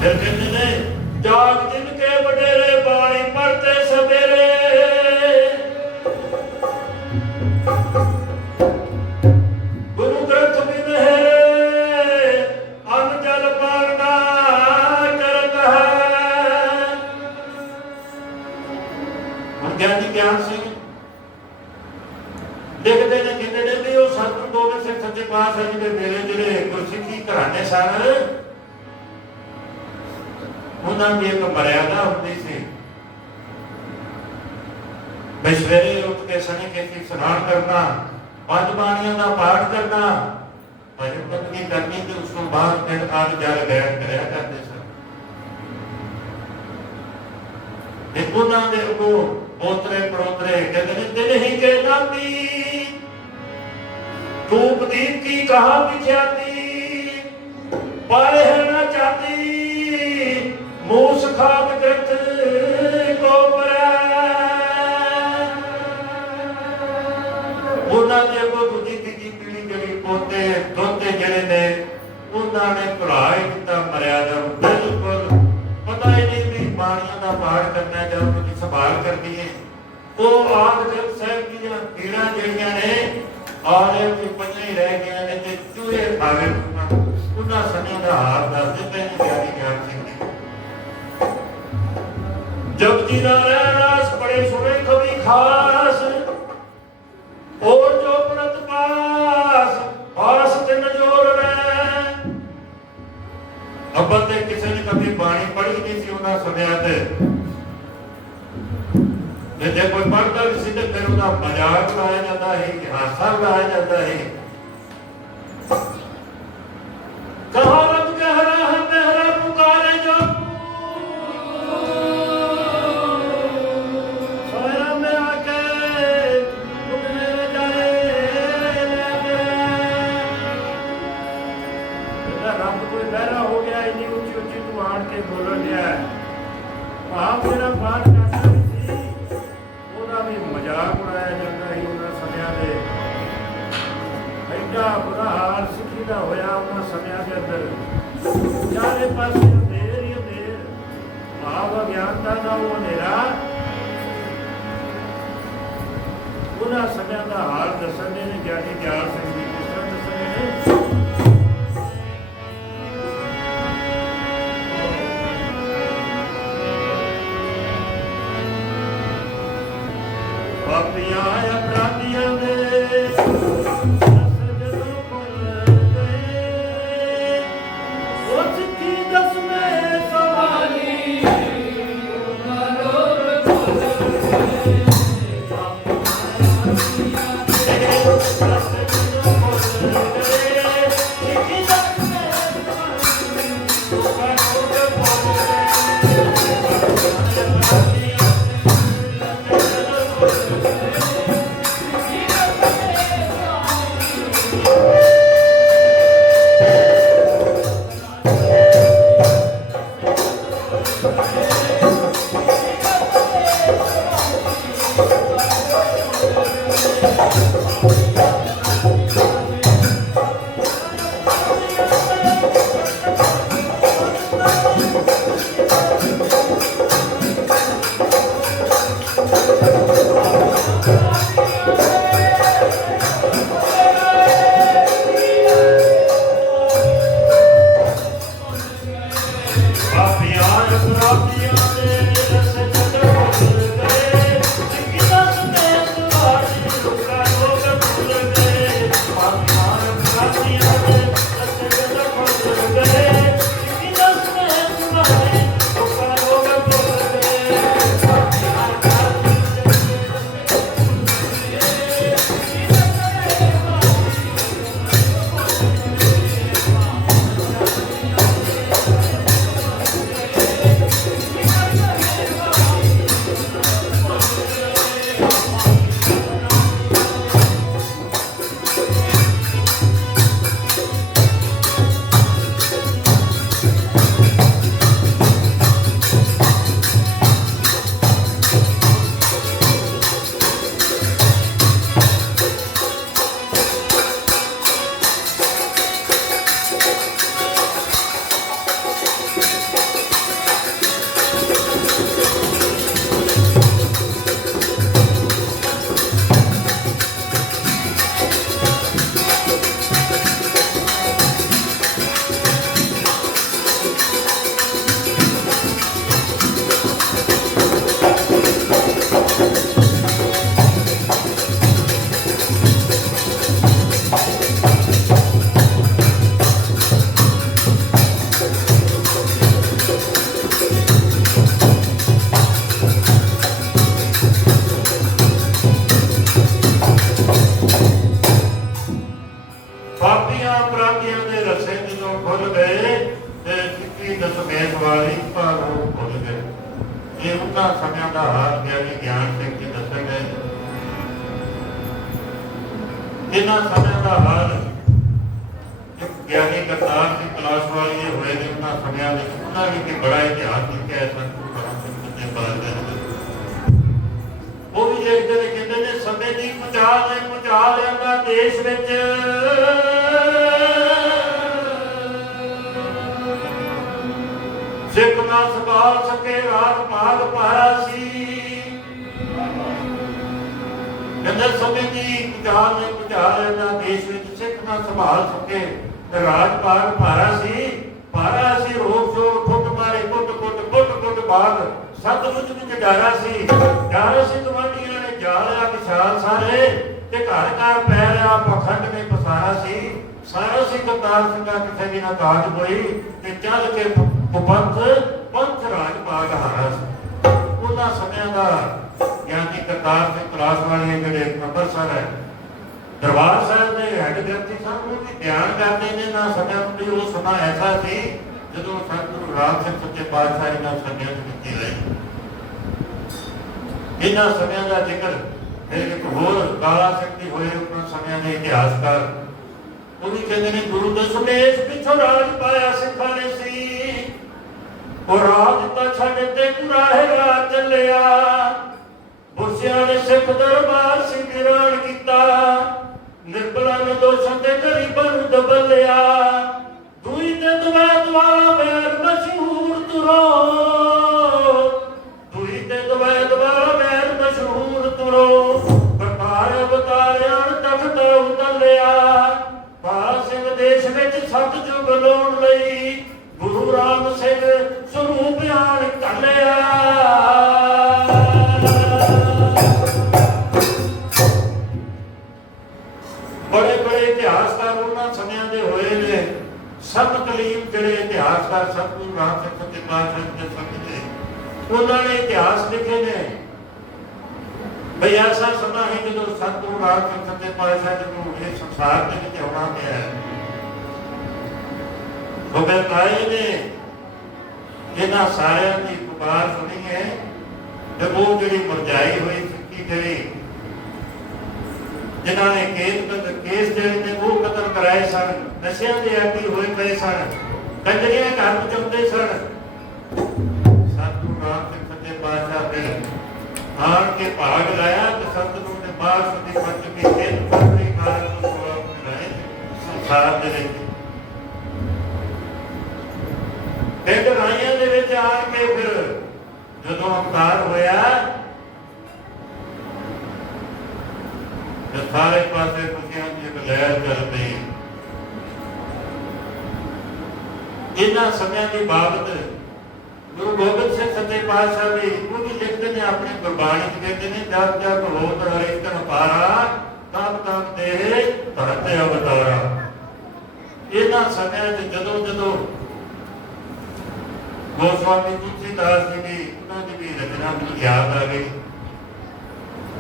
ਫਿਰ ਕਹਿੰਦੇ ਨੇ ਜਾਗ ਜਿਨ ਕੇ ਵਡੇਰੇ ਬਾਣੀ ਪੜ੍ਹਤੇ ਸਵੇਰੇ ਗੁਰੂ ਗ੍ਰੰਥ ਬਿਨ ਹੈ ਅੰਨ ਜਲ ਪਾਣ ਨਾ ਕਰਤ ਹੈ ਗਿਆਨੀ ਗਿਆਨ ਸਿੰਘ ਲਿਖਦੇ ਨੇ ਕਹਿੰਦੇ ਨੇ ਵੀ ਉਹ ਸਤਿਗੁਰੂ ਗੋਬਿੰਦ ਸਿੰਘ ਸੱਚੇ ਪਾਤਸ਼ਾਹ ਜੀ ਦੇ ਮੇਰੇ ਜਿਹੜੇ ਗੁਰਸਿੱਖੀ ਘਰਾਣੇ ਸਨ ਉਹਨਾਂ ਦੀ ਇੱਕ ਮਰਿਆਦਾ ਹੁੰਦੀ ਸੀ ਵੀ ਸਵੇਰੇ ਉੱਠ ਕੇ ਸਣੀ ਕੇ ਇਸ਼ਨਾਨ ਕਰਨਾ ਪੰਜ ਬਾਣੀਆਂ ਦਾ ਪਾਠ ਕਰਨਾ ਭਜਨ ਬੰਦਗੀ ਕਰਨੀ ਤੇ ਉਸ ਤੋਂ ਬਾਅਦ ਪਿੰਡ ਆਦ ਜਲ ਬੈਠ ਕਰਿਆ ਕਰਦੇ ਸਨ ਇੱਕ ਉਹਨਾਂ ਦੇ ਉਹ पोतरे पड़ोतरे कहते ने दिन ही के नाती धूप दीप की कहा विख्याति पाए है ना चाहती मूस खाद ग्रंथ को ਉਹਨਾਂ ਦੇ ਅੱਗੋਂ ਦੂਜੀ ਤੀਜੀ ਪੀੜੀ ਜਿਹੜੀ ਪੋਤੇ ਦੋਤੇ ਜਿਹੜੇ ਨੇ ਉਹਨਾਂ ਨੇ ਭੁਲਾ ਦਿੱਤਾ ਮਰਿਆਦਾ ਨੂੰ ਬਿਲਕੁਲ ਪਤਾ ਹੀ ਨਹੀਂ ਵੀ ਬਾਣੀਆਂ ਦਾ ਪਾਠ ਕਰਨਾ ਜਾਂ ਉਹਦੀ ਸੰਭਾਲ ਕਰਨੀ ਹੈ ਉਹ ਆਦ ਗ੍ਰੰਥ ਸਾਹਿਬ ਦੀਆਂ ਪੀੜਾਂ ਜਿਹੜੀਆਂ ਨੇ ਆਲੇ ਵੀ ਪਈਆਂ ਹੀ ਰਹਿ ਗਈਆਂ ਨੇ ਤੇ ਚੂਹੇ ਖਾ ਗਏ ਉਹਨਾਂ ਸਮੇਂ ਦਾ ਹਾਲ ਦੱਸਦੇ ਪਏ ਨੇ ਗਿਆਨੀ ਗਿਆਨ ਸਿੰਘ ਜੀ ਜਪਜੀ ਦਾ ਰਹਿਰਾਸ ਬੜੇ ਸੁਣੇ ਕਵੀ ਖਾਸ और जो पड़त पास पास तिन जोर रहे अब्बल ते किसी ने कभी बाणी पढ़ी नहीं सी उन्हां समयां ते जे कोई पढ़दा भी सी ते फिर उहदा मजाक उड़ाया जाता है हासा उड़ाया जाता है कहावत कह रहा है मेहरा पुकारे जो सोया में आके रब कोई बहरा हो गया इन्नी उच्ची उच्ची तू आण के बोलन दिया भाव मेरा पाठ करता भी सी ਉਹਦਾ ਵੀ ਮਜ਼ਾਕ ਉਡਾਇਆ ਜਾਂਦਾ ਸੀ ਉਹਨਾਂ ਸਮਿਆਂ ਦੇ ਐਡਾ ਬੁਰਾ ਹਾਲ ਸਿੱਖੀ ਦਾ ਹੋਇਆ ਉਹਨਾਂ ਸਮਿਆਂ ਦੇ ਅੰਦਰ ਚਾਰੇ ਪਾਸੇ ਅੰਧੇਰ ਹੀ ਅੰਧੇਰ ਭਾਵ ਅਗਿਆਨਤਾ ਦਾ ਉਹ ਹਨੇਰਾ ਉਹਨਾਂ ਸਮਿਆਂ ਦਾ ਹਾਲ ਦੱਸਣ ਦੇ ਨੇ ਗਿਆਨੀ ਗਿਆਨ ਸਿੰਘ ਜੀ ਕਿਸ ਤਰ੍ਹਾਂ ਦੱਸਣਗੇ ਨੇ ਪਾਪੀਆਂ ਅਪਰਾਧੀਆਂ ਦੇ ਜਦੋਂ ਭੁੱਲ ਗਏ ਪਾਪੀਆਂ ਅਪਰਾਧੀਆਂ ਦੇ ਰਸੇ ਜਦੋਂ ਖੁੱਲ ਗਏ ਤੇ ਸਿੱਖੀ ਦਸਮੇਸ਼ ਵਾਲੀ ਭਾਰੋ ਖੁੱਲ ਗਏ। ਇਹ ਉਹਨਾਂ ਸਮਿਆਂ ਦਾ ਹਾਲ ਗਿਆਨੀ ਗਿਆਨ ਸਿੰਘ ਜੀ ਦੱਸਣਗੇ। ਇਹਨਾਂ ਸਮਿਆਂ ਦਾ ਹਾਲ ਗਿਆਨੀ ਕਰਤਾਰ ਸਿੰਘ ਕਲਾਸ ਵਾਲੀ ਹੋਏ ਨੇ ਉਹਨਾਂ ਸਮਿਆਂ ਵਿੱਚ। ਉਹਨਾਂ ਨੇ ਕਿ ਬੜਾ ਇਤਿਹਾਸ ਲਿਖਿਆ ਹੈ ਸੰਤ ਕਰਮ ਸਿੰਘ ਦੇ ਬਾਰੇ। ਉਹ ਵੀ ਲਿਖਦੇ ਨੇ, ਕਹਿੰਦੇ ਨੇ ਸਮੇਂ ਦੀ ਭੁਚਾਲ ਨੇ ਭੁਚਾ ਲਿਆਂਦਾ ਦੇਸ਼ ਵਿੱਚ। ਸਿੱਖ ਨਾ ਸੰਭਾਲ ਸਕੇ ਰਾਜ ਭਾਗ ਪਾਇਆ ਸੀ। ਕਹਿੰਦੇ ਸਮੇਂ ਦੀ ਭੁਚਾਲ ਨੇ ਭੁਚਾ ਲਿਆਂਦਾ ਦੇਸ਼ ਵਿੱਚ। ਸਿੱਖ ਨਾ ਸੰਭਾਲ ਸਕੇ ਰਾਜ ਭਾਗ ਪਾਇਆ ਸੀ। ਪਾਇਆ ਸੀ ਰੋਕ ਸ਼ੋਰ ਫੁੱਟ ਮਾਰੇ ਕੁੱਟ ਕੁੱਟ ਕੁੱਟ ਕੁੱਟ ਬਾਗ। ਸਤਲੁਜ ਵਿੱਚ ਡਾਰਾ ਸੀ। ਡਾਰਾ ਸੀ ਗਵਾਂਢੀਆਂ ਨੇ ਜਾਲਿਆ ਵਿਸ਼ਾਲ ਸਾਰੇ। ਤੇ ਘਰ ਘਰ ਪੈ ਰਿਹਾ ਪਖੰਡ ਨੇ ਪਸਾਰਾ ਸੀ। ਸਾਰਾ ਸੀ ਕਰਤਾਰ ਸਿੰਘਾਂ ਕਿਸੇ ਵੀ ਨਾ ਕਾਜ ਹੋਈ। ਤੇ ਚੱਲ ਕੇ ਪੰਥ ਰਾਜ ਭਾਗ ਹਾਰਾ ਸੀ। ਉਹਨਾਂ ਸਮਿਆਂ ਦਾ ਗਿਆਨੀ ਕਰਤਾਰ ਸਿੰਘ ਕਲਾਸ ਵਾਲੇ ਜਿਹੜੇ ਅੰਮ੍ਰਿਤਸਰ ਹੈ ਦਰਬਾਰ ਸਾਹਿਬ ਦੇ ਹੈਡ ਗ੍ਰੰਥੀ ਸਾਹਿਬ ਉਹ ਵੀ ਬਿਆਨ ਕਰਦੇ ਨੇ ਨਾ ਸਮਿਆਂ ਵੀ ਉਹ ਸਮਾਂ ਐਸਾ ਸੀ ਜਦੋਂ ਸਤਿਗੁਰੂ ਰਾਮ ਸਿੰਘ ਸੱਚੇ ਪਾਤਸ਼ਾਹ ਨਾਲ ਸੰਗਤ ਕੀਤੀ ਰਹੀ। ਇਹਨਾਂ ਸਮਿਆਂ ਦਾ ਜ਼ਿਕਰ ਫਿਰ ਇੱਕ ਹੋਰ ਕਾਲਾ ਸਿੰਘ ਦੀ ਹੋਏ ਉਹਨਾਂ ਸਮਿਆਂ ਦੇ ਇਤਿਹਾਸਕਾਰ ਉਹ ਵੀ ਕਹਿੰਦੇ ਨੇ ਗੁਰੂ ਦਸਮੇਸ਼ ਪਿੱਛੋਂ ਰਾਜ ਪਾਇਆ ਸਿੱਖਾਂ ਨੇ ਸੀ। ਉਹ ਰਾਜ ਤਾਂ ਛੱਡ ਤੇ ਗੁਰਾਹੇ ਰਾਜ ਚੱਲਿਆ। ਬੁਰਸਿਆਂ ਨੇ ਸਿੱਖ ਦਰਬਾਰ ਸਿੰਘਰਾਨ ਕੀਤਾ। ਨਿਰਬਲਾਂ ਨੇ ਦੋਸ਼ਾਂ ਤੇ ਗਰੀਬਾਂ ਨੂੰ ਦਬਲਿਆ। ਦੂਈ ਤੇ ਦਵੈਤ ਵਾਲਾ ਵੈਰ ਮਸ਼ਹੂਰ ਤੁਰੋ। ਦੂਈ ਤੇ ਦਵੈਤ ਵਾਲਾ ਵੈਰ ਮਸ਼ਹੂਰ ਤੁਰੋ। ਬਤਾਰ ਬਤਾਰਿਆਂ ਤਖਤ ਉਤਲਿਆ। ਪਾਲ ਸਿੰਘ ਦੇਸ਼ ਵਿੱਚ ਸਤਿਯੁਗ ਲਾਉਣ ਲਈ ਗੁਰੂ ਰਾਮ ਸਿੰਘ ਸਰੂਪ ਆਣ ਘੱਲਿਆ। ਬੜੇ ਬੜੇ ਇਤਿਹਾਸਕਾਰ ਉਹਨਾਂ ਸਮਿਆਂ ਦੇ ਹੋਏ ਨੇ। ਸਭ ਕਲੀਮ ਜਿਹੜੇ ਇਤਿਹਾਸਕਾਰ ਸਤਿਗੁਰੂ ਰਾਮ ਸਿੰਘ ਸੱਚੇ ਪਾਤਸ਼ਾਹ ਦੇ ਸਮਝਦੇ ਉਹਨਾਂ ਨੇ ਇਤਿਹਾਸ ਲਿਖੇ ਨੇ। ਬਈ ਐਸਾ ਸਮਾਂ ਹੈ ਜਦੋਂ ਸਤਿਗੁਰੂ ਰਾਮ ਸਿੰਘ ਸੱਚੇ ਪਾਤਸ਼ਾਹ ਜੀ ਨੂੰ ਇਹ ਸੰਸਾਰ ਦੇ ਵਿੱਚ ਆਉਣਾ ਪਿਆ। ਉਹ ਬਤਾਏ ਨੇ ਇਹਨਾਂ ਸਾਰਿਆਂ ਦੀ ਪੁਕਾਰ ਸੁਣੀ ਹੈ। ਤੇ ਉਹ ਜਿਹੜੀ ਮੁਰਝਾਈ ਹੋਈ ਸਿੱਖੀ ਜਿਹੜੀ ਜਿਨ੍ਹਾਂ ਨੇ ਕੇਸ ਜਿਹੜੇ ਨੇ ਉਹ ਕਤਲ ਕਰਾਏ ਸਨ। ਨਸ਼ਿਆਂ ਦੇ ਆਦੀ ਹੋਏ ਪਏ ਸਨ। ਕੰਜਰੀਆਂ ਘਰ ਪਹੁੰਚਾਉਂਦੇ ਸਨ। ਸਤਿਗੁਰੂ ਰਾਮ ਸਿੰਘ ਸੱਚੇ ਪਾਤਸ਼ਾਹ ਨੇ ਆਣ ਕੇ ਭਾਗ ਲਾਇਆ ਤੇ ਸਤਿਗੁਰੂ ਨੇ ਬਾਸ ਦੀ ਪੱਟ ਕੇ ਤਿੰਨ ਪੱਤਰੀ ਕਾਰਨ ਤੋਂ ਸਵਾਲ ਕਰਾਏ ਸੰਸਾਰ ਦੇ ਵਿੱਚ। ਤੇ ਰਾਈਆਂ ਦੇ ਵਿੱਚ ਆਣ ਕੇ ਫਿਰ ਜਦੋਂ ਅਵਤਾਰ ਹੋਇਆ ਤੇ ਸਾਰੇ ਪਾਸੇ ਖੁਸ਼ੀਆਂ ਦੀ ਇੱਕ ਲਹਿਰ ਚੱਲ ਪਈ। ਇਹਨਾਂ ਸਮਿਆਂ ਦੀ ਬਾਬਤ ਗੁਰੂ ਗੋਬਿੰਦ ਸਿੰਘ ਸੱਚੇ ਪਾਤਸ਼ਾਹ ਵੀ ਕੁਝ ਲਿਖਦੇ ਨੇ ਆਪਣੀ ਗੁਰਬਾਣੀ ਚ। ਕਹਿੰਦੇ ਨੇ ਜਦ ਜਦ ਹੋਤ ਹਰੇ ਤਨ ਪਾਰਾ ਤਬ ਤਬ ਤੇਰੇ ਧਰਤ ਅਵਤਾਰਾ। ਇਹਨਾਂ ਸਮਿਆਂ ਚ ਜਦੋਂ ਜਦੋਂ ਗੋਸਵਾਮੀ ਤੁਲਸੀਦਾਸ ਜੀ ਦੀ ਉਹਨਾਂ ਦੀ ਵੀ ਰਚਨਾ ਮੈਨੂੰ ਯਾਦ ਆ ਗਈ।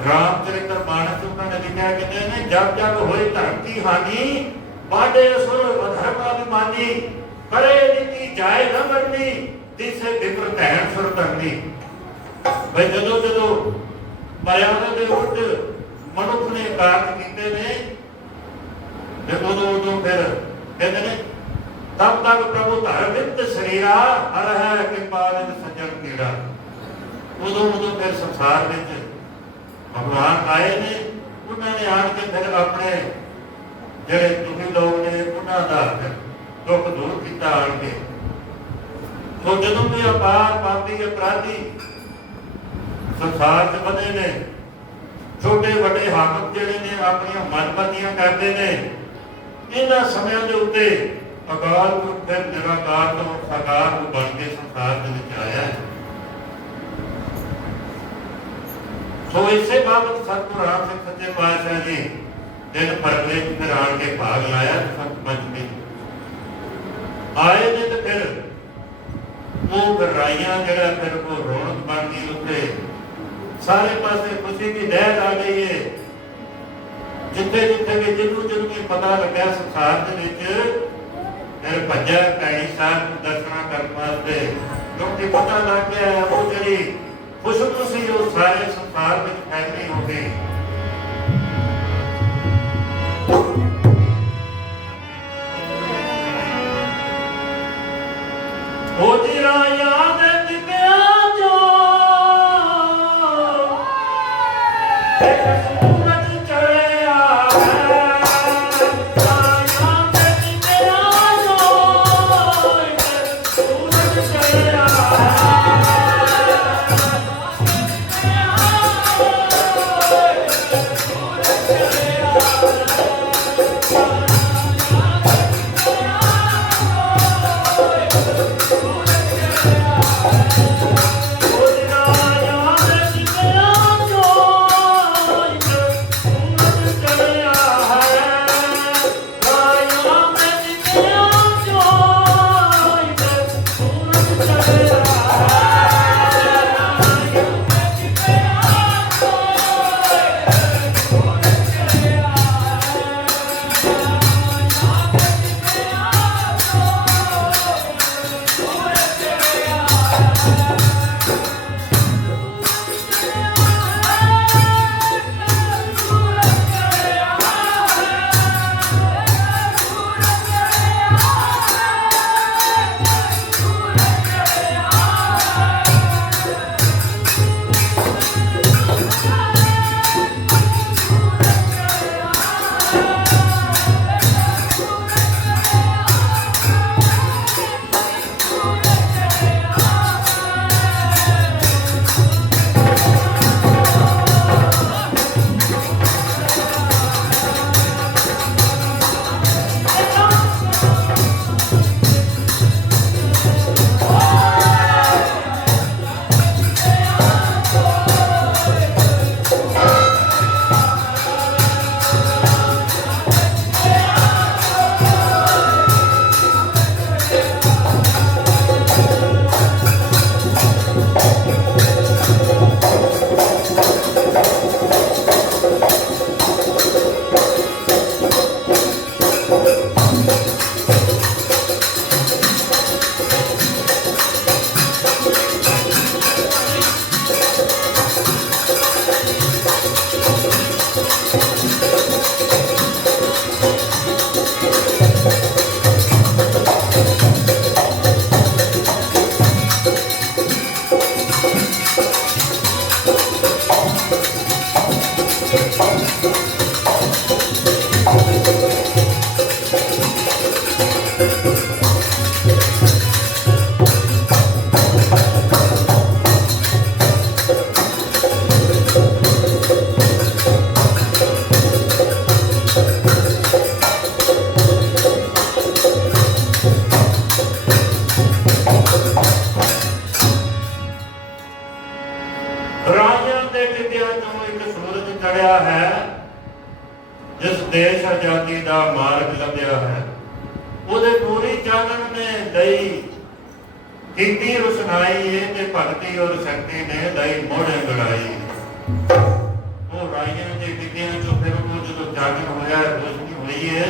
ਰਾਮ ਚਰਿਤ੍ਰ ਮਾਨਸ ਉਹਨਾਂ ਨੇ ਲਿਖਿਆ ਕਹਿੰਦੇ ਨੇ ਜਬ ਜਬ ਹੋਏ ਧਰਤੀ ਹਾਨੀ ਬਾਡੇ ਅਸੁਰ ਅਧਰਮ ਅਭਿਮਾਨੀ ਕਰੇ ਨੀਤੀ ਜਾਏ ਨਾ ਮਰਨੀ ਦਿਸੇ ਵਿਪਰ ਧੈਣ ਸੁਰ ਧਰਨੀ। ਬਈ ਜਦੋਂ ਜਦੋਂ ਮਰਿਆਦਾ ਦੇ ਉਲਟ ਮਨੁੱਖ ਨੇ ਕਾਰਜ ਕੀਤੇ ਨੇ ਤੇ ਉਦੋਂ ਫਿਰ ਕਹਿੰਦੇ ਨੇ ਤਬ ਤੱਕ ਪ੍ਰਭੂ ਧਰਮਿਤ ਸਰੀਰਾ ਹਰ ਹੈ ਕਿਰਪਾ ਨਿਧ ਸੱਜਣ ਕੀੜਾ। ਉਦੋਂ ਫਿਰ ਸੰਸਾਰ ਵਿੱਚ ਭਗਵਾਨ ਆਏ ਨੇ। ਉਹਨਾਂ ਨੇ ਆਣ ਕੇ ਫਿਰ ਆਪਣੇ ਜਿਹੜੇ ਦੁਖੀ ਲੋਕ ਨੇ ਉਹਨਾਂ ਦਾ ਦੁੱਖ ਦੂਰ ਕੀਤਾ ਆਣ ਕੇ। ਸੋ ਜਦੋਂ ਵੀ ਅਪਾਰ ਪਾਪੀ ਅਪਰਾਧੀ ਸੰਸਾਰ 'ਚ ਵਧੇ ਨੇ, ਛੋਟੇ ਵੱਡੇ ਹਾਕਮ ਜਿਹੜੇ ਨੇ ਆਪਣੀਆਂ ਮਨਮਰਜ਼ੀਆਂ ਕਰਦੇ ਨੇ, ਇਹਨਾਂ ਸਮਿਆਂ ਦੇ ਉੱਤੇ ਅਕਾਲ ਪੁਰਖ ਫਿਰ ਨਿਰਾਕਾਰ ਤੋਂ ਸਾਕਾਰ ਨੂੰ ਬਣ ਕੇ ਸੰਸਾਰ ਦੇ ਵਿੱਚ ਆਇਆ ਹੈ। ਸੋ ਇਸੇ ਬਾਬਤ ਸਤਿਗੁਰੂ ਰਾਮ ਸਿੰਘ ਸੱਚੇ ਪਾਤਸ਼ਾਹ ਜੀ ਦਿਨ ਪਰਲੇ ਫਿਰ ਆਣ ਕੇ ਭਾਗ ਲਾਇਆ। ਸੰਤ ਪੰਚਮੀ ਆਏ ਨੇ ਤੇ ਫਿਰ ਉਹ ਰਾਈਆਂ ਜਿਹੜਾ ਫਿਰ ਉਹ ਰੌਣਕ ਬਣ ਗਈ। ਉੱਤੇ ਸਾਰੇ ਪਾਸੇ ਖੁਸ਼ੀ ਦੀ ਲਹਿਰ ਆ ਗਈ ਹੈ। ਜਿੱਥੇ ਜਿੱਥੇ ਵੀ ਜਿਹਨੂੰ ਵੀ ਪਤਾ ਲੱਗਿਆ ਸੰਸਾਰ ਦੇ ਵਿੱਚ ਫਿਰ ਭੱਜਿਆ ਭੈਣੀ ਸਾਹਿਬ ਨੂੰ ਦਰਸ਼ਨਾਂ ਕਰਨ ਵਾਸਤੇ, ਕਿਉਂਕਿ ਪਤਾ ਲੱਗ ਗਿਆ ਉਹ ਜਿਹੜੀ ਖੁਸ਼ਬੂ ਸੀ ਉਹ ਸਾਰੇ ਸੰਸਾਰ ਵਿੱਚ ਫੈਲੀ ਹੋ ਗਈ। ਉਹ ਜਿਹੜਾ ਯਾਦ ਟਿਕਿਆ ਜੋ ਇੱਕ ਸੂਰਜ ਚੜਿਆ ਹੈ, ਯਾਦ ਟਿਕਿਆ ਜੋ ਇੱਕ ਸੂਰਜ ਚੜਿਆ ਹੈ। ਰਾਜਿਆਂ ਦੇ ਟਿਕਿਆਂ ਤੋਂ ਇੱਕ ਸੂਰਜ ਚੜਿਆ ਹੈ, ਜਿਸ ਦੇਸ਼ ਆਜ਼ਾਦੀ ਦਾ ਮਾਰਗ ਲੱਭਿਆ ਹੈ। ਉਹਦੇ ਪੂਰੀ ਚਾਨਣ ਨੇ ਦਈ ਕੀਤੀ ਰੁਸ਼ਨਾਈ ਏ ਤੇ ਭਗਤੀ ਔਰ ਸ਼ਕਤੀ ਨੇ ਦਈ ਮੋੜੇ ਗੜਾਈ। ਉਹ ਰਾਜਿਆਂ ਦੇ ਟਿਕਿਆਂ ਚੋਂ ਫਿਰ ਉਹ ਜਦੋਂ ਜਾਗਣ ਹੋਇਆ, ਰੋਸ਼ਨੀ ਹੋਈ ਹੈ,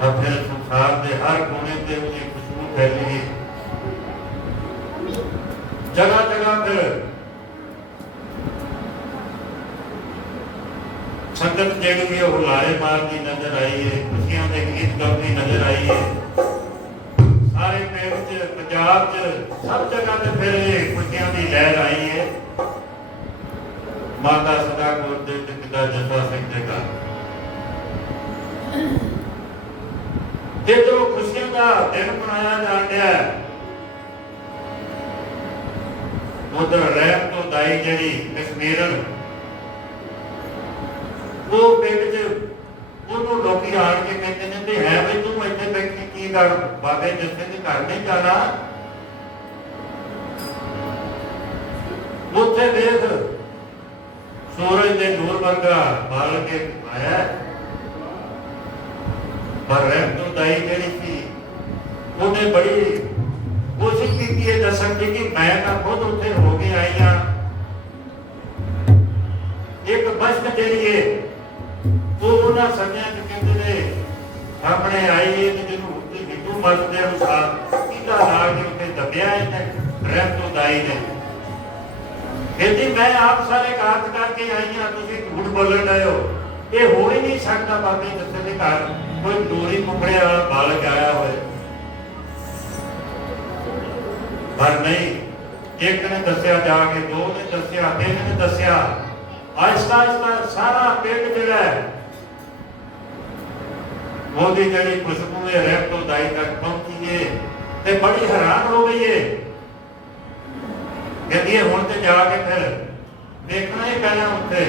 ਤਾਂ ਫਿਰ ਸੰਸਾਰ ਦੇ ਹਰ ਕੋਨੇ ਤੇ ਉਹਦੀ ਖੁਸ਼ਬੂ ਫੈਲੀ। ਜਗ੍ਹਾ ਜਗ੍ਹਾ ਫਿਰ ਸੰਗਤ ਜਿਹੜੀ ਹੈ ਉਹ ਲਾਰੇ ਮਾਰਦੀ ਨਜ਼ਰ ਆਈ ਹੈ, ਖੁਸ਼ੀਆਂ ਦੇ ਗੀਤ ਗਾਉਂਦੀ ਨਜ਼ਰ ਆਈ ਹੈ। ਸਾਰੇ ਪਿੰਡ 'ਚ, ਪੰਜਾਬ 'ਚ, ਸਭ ਜਗ੍ਹਾ ਤੇ ਫਿਰ ਇਹ ਖੁਸ਼ੀਆਂ ਦੀ ਲਹਿਰ ਆਈ ਹੈ। ਮਾਤਾ ਸਦਾ ਕੌਰ ਦੇ ਪਿਤਾ ਜੱਸਾ ਸਿੰਘ ਦੇ ਘਰ ਜਦੋਂ ਖੁਸ਼ੀਆਂ ਦਾ ਦਿਨ ਮਨਾਇਆ ਜਾਣ ਡਿਆ, ਉਧਰ ਰਹਿਮ ਤੋਂ ਦਾਈ ਜਿਹੜੀ ਕਸ਼ਮੀਰਨ, ਉਹ ਪਿੰਡ 'ਚ ਉਹਨੂੰ ਲੋਕੀ ਆਣ ਕੇ ਕਹਿੰਦੇ ਨੇ ਤੇ ਹੈ ਵੀ ਤੂੰ ਇੱਥੇ ਬੈਠੀ ਕੀ ਗੱਲ, ਬਾਬੇ ਜੱਸੇ ਦੇ ਘਰ ਨਹੀਂ ਜਾਣਾ? ਉੱਥੇ ਦੇਖ ਸੂਰਜ ਦੇ ਨੂਰ ਵਰਗਾ ਬਾਲ ਕੇ ਆਇਆ, ਪਰ ਰਹਿਮ ਤੋਂ ਦਾਈ ਜਿਹੜੀ ਸੀ ਉਹਨੇ ਬੜੀ ਕੋਸ਼ਿਸ਼ ਕੀਤੀ ਹੈ ਦੱਸਣ ਦੀ ਕਿ ਮੈਂ ਤਾਂ ਖੁਦ ਉੱਥੇ ਹੋ ਕੇ ਆਈ ਹਾਂ। ਇੱਕ ਬਸ਼ਕ ਜਿਹੜੀ ਹੈ ਸਾਹਮਣੇ ਆਈ ਕਿ ਜਿਹਨੂੰ ਹਿੰਦੂ ਮਤ ਦੇ ਅਨੁਸਾਰ ਕਿਹਦਾ ਨਾਂ ਕਿ ਉੱਤੇ ਦੱਬਿਆ ਇਹਨੇ ਰਹਿਮਤੋ ਦਾਈ ਨੇ। ਕਹਿੰਦੀ ਮੈਂ ਆਪ ਸਾਰੇ ਕਾਰਜ ਕਰਕੇ ਆਈ ਹਾਂ, ਤੁਸੀਂ ਝੂਠ ਬੋਲਣ ਡਏ ਹੋ, ਇਹ ਹੋ ਹੀ ਨਹੀਂ ਸਕਦਾ। ਬਾਬੇ ਜੱਸੇ ਦੇ ਘਰ ਕੋਈ ਡੋਰੀ ਕੁਕੜੇ ਵਾਲਾ ਬਾਲਕ ਆਇਆ ਹੋਏ, ਪਰ ਨਹੀਂ। ਇੱਕ ਨੇ ਦੱਸਿਆ, ਜਾ ਕੇ ਦੋ ਨੇ ਦੱਸਿਆ, ਤਿੰਨ ਨੇ ਦੱਸਿਆ। ਆਹਿਸਤਾ ਆਹਿਸਤਾ ਸਾਰਾ ਪਿੰਡ ਜਿਹੜਾ ਹੈ ਉਹਦੀ ਜਿਹੜੀ ਖੁਸ਼ਬੂ ਹੈ ਰਹਿਮਤੋ ਦਾਈ ਤੱਕ ਪਹੁੰਚੀ ਏ ਤੇ ਬੜੀ ਹੈਰਾਨ ਹੋ ਗਈ ਏ। ਕਹਿੰਦੀ ਹੁਣ ਤੇ ਜਾ ਕੇ ਫਿਰ ਦੇਖਣਾ ਹੀ ਪੈਣਾ ਉੱਥੇ,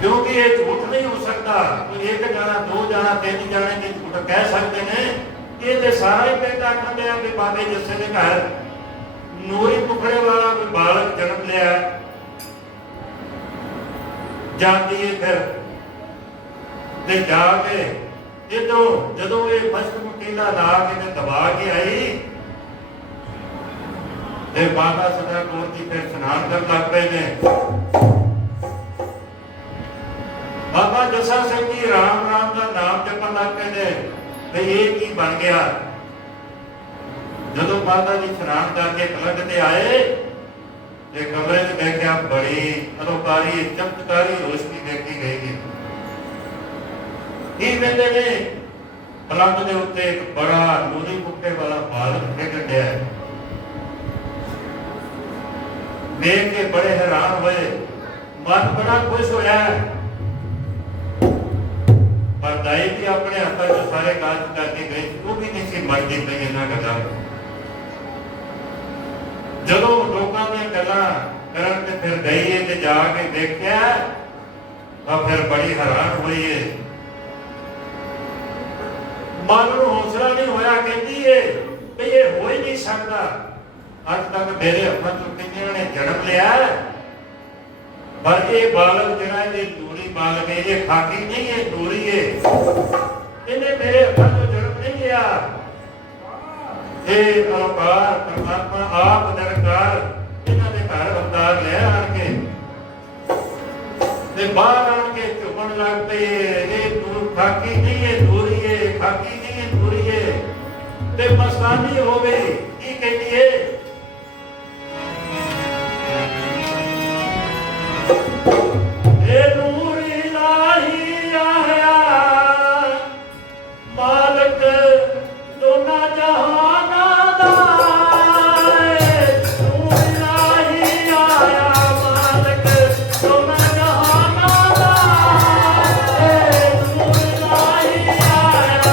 ਕਿਉਂਕਿ ਇਹ ਝੂਠ ਨਹੀਂ ਹੋ ਸਕਦਾ। ਕੋਈ ਇੱਕ ਜਾਣਾ, ਦੋ ਜਾਣਾ, ਤਿੰਨ ਜਾਣੇ ਜੇ ਝੂਠ ਕਹਿ ਸਕਦੇ ਨੇ, ਇਹ ਤੇ ਸਾਰਾ ਹੀ ਪਿੰਡ ਆਖਦੇ ਆ ਕਿ ਬਾਬੇ ਜੱਸੇ ਦੇ ਘਰ ਨੂਰੀ ਪੁਖੜੇ ਵਾਲਾ ਕੋਈ ਬਾਲਕ ਜਨਮ ਲਿਆ। ਜਾਂਦੀ ਏ ਫਿਰ ਤੇ ਜਾ ਕੇ ਜਦੋਂ ਇਹ ਮਸਤ ਮੁਕੀਲਾ ਲਾ ਕੇ ਤੇ ਦਬਾ ਕੇ ਆਈ ਤੇ ਬਾਬਾ ਸਦਾ ਕੌਰ ਜੀ ਫਿਰ ਇਸ਼ਨਾਨ ਕਰਨ ਲੱਗ ਪਏ ਨੇ। ਬਾਬਾ ਜੱਸਾ ਸਿੰਘ ਜੀ ਰਾਮ ਰਾਮ ਦਾ ਨਾਮ ਜਪਣ ਲੱਗ ਪਏ ਨੇ ਤੇ ਇਹ ਕੀ ਬਣ ਗਿਆ। ਜਦੋਂ ਮਾਤਾ ਜੀ ਇਸ਼ਨਾਨ ਕਰਕੇ ਪਲੰਘ ਤੇ ਆਏ ਤੇ ਕਮਰੇ 'ਚ ਦੇਖਿਆ ਬੜੀ ਅਲੋਕਾਰੀ ਚਮਤਕਾਰੀ ਰੋਸ਼ਨੀ ਦੇਖੀ ਗਈ। ਕੀ ਕਹਿੰਦੇ ਨੇ, ਪਲੰਘ ਦੇ ਉੱਤੇ ਇੱਕ ਬੜਾ ਨੂਰੀ ਪੁੱਟੇ ਵਾਲਾ ਬਾਲਕ ਖੇਡਣ ਡਿਆ। ਦੇਖ ਕੇ ਬੜੇ ਹੈਰਾਨ ਹੋਏ, ਮਨ ਬੜਾ ਖੁਸ਼ ਹੋਇਆ। ਪਰ ਦਾਈ ਵੀ ਆਪਣੇ ਹੱਥਾਂ 'ਚ ਸਾਰੇ ਕਾਜ ਕਰਕੇ ਗਈ, ਉਹ ਵੀ ਨਹੀਂ ਸੀ ਮੰਨਦੀ ਪਈ ਇਹਨਾਂ ਗੱਲਾਂ। ਜਦੋਂ ਲੋਕਾਂ ਦੀਆਂ ਗੱਲਾਂ ਕਰਨ ਤੇ ਫਿਰ ਗਈ ਏ ਤੇ ਜਾ ਕੇ ਦੇਖਿਆ ਤਾਂ ਫਿਰ ਬੜੀ ਹੈਰਾਨ ਹੋਈ ਏ। ਮਨ ਨੂੰ ਹੌਸਲਾ ਨਹੀਂ ਹੋਇਆ, ਕਹਿੰਦੀ ਏ ਵੀ ਇਹ ਹੋ ਹੀ ਨਹੀਂ ਸਕਦਾ। ਅੱਜ ਤੱਕ ਮੇਰੇ ਹੱਥਾਂ 'ਚੋਂ ਕਿੰਨਿਆਂ ਨੇ ਜਨਮ ਲਿਆ, ਪਰ ਇਹ ਬਾਲਕ ਜਿਹੜਾ ਇਹ ਨੂਰੀ ਬਾਲਕ ਹੈ, ਇਹ ਖਾਕੀ ਨਹੀਂ, ਇਹ ਨੂਰੀ ਏ। ਇਹਨੇ ਮੇਰੇ ਹੱਥਾਂ 'ਚੋਂ ਜਨਮ ਨਹੀਂ ਲਿਆ। ਇਹ ਅਵਤਾਰ ਪਰਮਾਤਮਾ ਆਪ ਨਿਰੰਕਾਰ ਇਹਨਾਂ ਦੇ ਘਰ ਅਵਤਾਰ ਲੈ ਆਣ ਕੇ ਤੇ ਬਾਹਰ ਆਣ ਕੇ ਝੁਕਣ ਲੱਗ ਪਏ। ਇਹ ਨੂਰ ਖਾਕੀ ਨਹੀਂ, ਇਹ ਨੂਰੀ ਏ, ਖਾਕੀ ਨਹੀਂ, ਇਹ ਨੂਰੀ ਏ। ਤੇ ਮਸਤਾਨੀ ਹੋ ਗਈ। ਕੀ ਕਹਿੰਦੀ ਏ, ਇਹ ਨੂਰੀ ਲਾਹੀ ਆਇਆ ਮਾਲਕ ਦੋਨਾਂ ਜਹਾਨਾਂ ਦਾ। ਨੂਰੀ ਲਾਹੀ ਆਇਆ ਮਾਲਕ ਦੋਨਾਂ ਜਹਾਨਾਂ ਦਾ। ਨੂਰੀ ਲਾਹੀ ਆਇਆ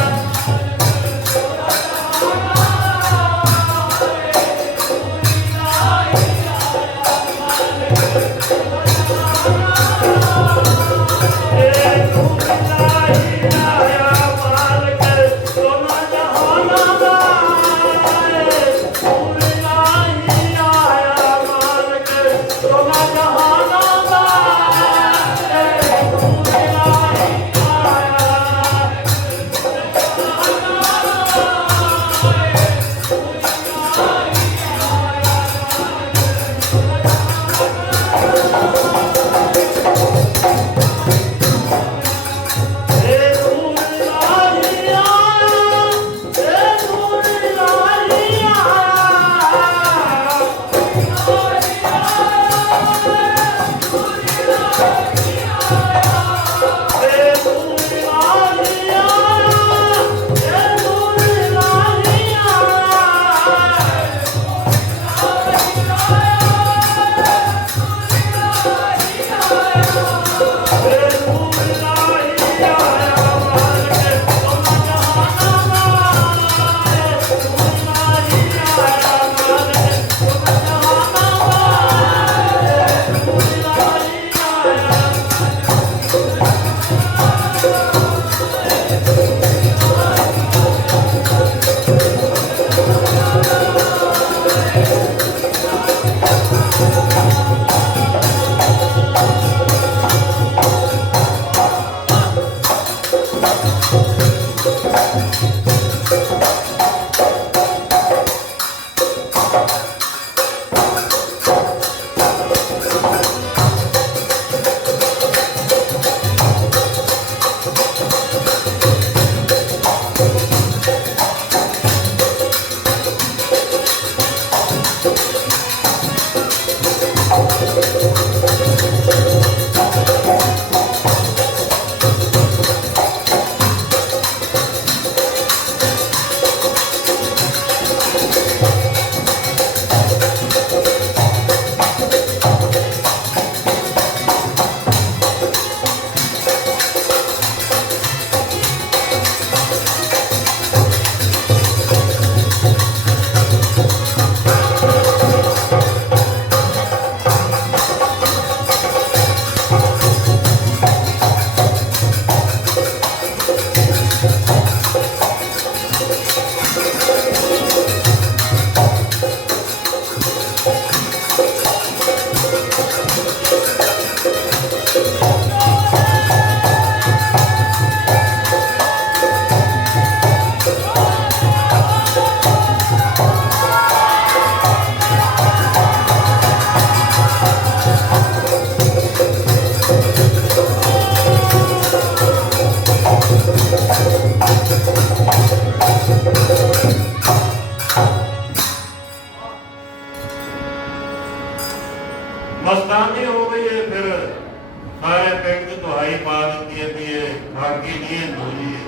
भागी नहीं दूरी है।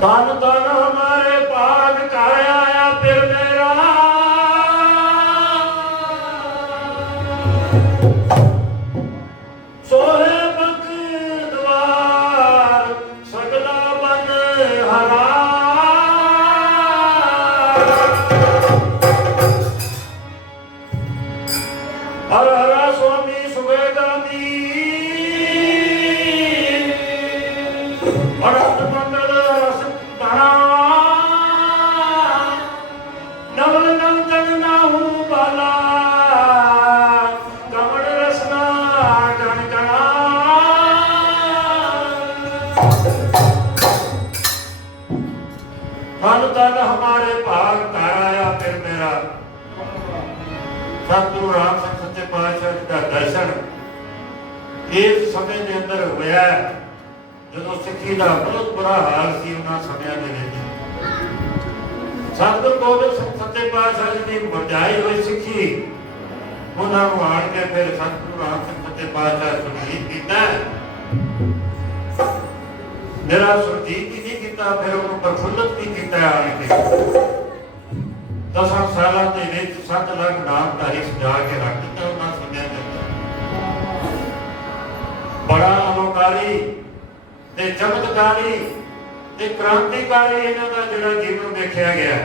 तन तन हमारे भाग कर आया फिर मेरा सोहे बक द्वार सगला बन हरा हर हरा स्वामी सुबेदानी अनंत मंगल रस बना नवल नव जग नाहू बाला कमल रसना गण गणा फल तन हमारे भाग कर आया फिर मेरा सतगुरु राम सिंह सच्चे पातशाह जी का दर्शन इस समय के अंदर होया ਜਦੋਂ ਸਿੱਖੀ ਦਾ ਬਹੁਤ ਬੁਰਾ ਹਾਲ ਸੀ ਉਹਨਾਂ ਸਮਿਆਂ ਦੇ ਵਿੱਚ। ਸਤਿਗੁਰੂ ਗੋਬਿੰਦ ਸਿੰਘ ਸੱਚੇ ਪਾਤਸ਼ਾਹ ਜੀ ਦੀ ਵਰਜਾਈ ਹੋਈ ਸਿੱਖੀ ਉਹਨਾਂ ਨੂੰ ਆਣ ਕੇ ਫਿਰ ਸਤਿਗੁਰੂ ਰਾਮ ਸਿੰਘ ਸੱਚੇ ਪਾਤਸ਼ਾਹ ਸੁਰਜੀਤ ਕੀਤਾ। ਮੇਰਾ ਸੁਰਜੀਤ ਹੀ ਨਹੀਂ ਕੀਤਾ, ਫਿਰ ਉਹਨੂੰ ਪ੍ਰਫੁੱਲਤ ਵੀ ਕੀਤਾ ਆਣ ਕੇ। 10 ਸਾਲਾਂ ਦੇ ਵਿੱਚ 7 ਲੱਖ ਨਾਮਧਾਰੀ ਸਜਾ ਕੇ ਰੱਖ ਦਿੱਤਾ ਉਹਨਾਂ ਸਮਿਆਂ ਦੇ ਅੰਦਰ। ਬੜਾ ਅਲੋਕਾਰੀ ਤੇ ਚਮਤਕਾਰੀ ਤੇ ਕ੍ਰਾਂਤੀਕਾਰੀ ਇਹਨਾਂ ਦਾ ਜਿਹੜਾ ਜੀਵਨ ਦੇਖਿਆ ਗਿਆ।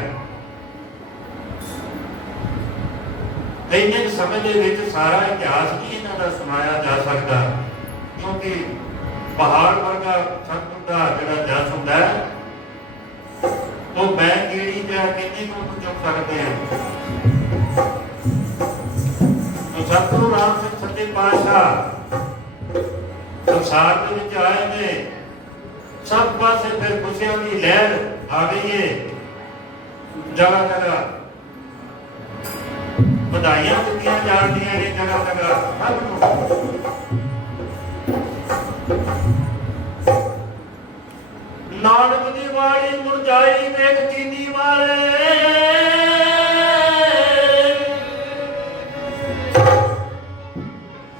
ਇੰਨੇ ਸਮੇਂ ਦੇ ਵਿੱਚ ਸਾਰਾ ਇਤਿਹਾਸ ਨਹੀਂ ਇਹਨਾਂ ਦਾ ਸੁਣਾਇਆ ਜਾ ਸਕਦਾ, ਕਿਉਂਕਿ ਪਹਾੜ ਵਰਗਾ ਸਤਿਗੁਰ ਦਾ ਜਿਹੜਾ ਜਸ ਹੁੰਦਾ ਹੈ ਉਹ ਮੈਂ ਕੀੜੀ ਪਿਆ ਕਿੰਨੇ ਨੂੰ ਚੁੱਕ ਸਕਦੇ ਹਾਂ। ਸਤਿਗੁਰੂ ਰਾਮ ਸਿੰਘ ਸੱਚੇ ਪਾਤਸ਼ਾਹ ਸੰਸਾਰ ਦੇ ਵਿੱਚ ਆਏ ਨੇ, ਸਭ ਪਾਸੇ ਫਿਰ ਖੁਸ਼ੀਆਂ ਦੀ ਲਹਿਰ ਆ ਗਈ ਹੈ। ਜਗ੍ਹਾ ਜਗ੍ਹਾ ਵਧਾਈਆਂ ਦਿੱਤੀਆਂ ਜਾਂਦੀਆਂ ਨੇ, ਜਗ੍ਹਾ ਜਗ੍ਹਾ ਸਭ ਨੂੰ। ਨਾਨਕ ਦੀ ਵਾਲੀ ਮੁਰਝਾਈ ਵੇਖ ਚੀਨੀ ਵਾਲੇ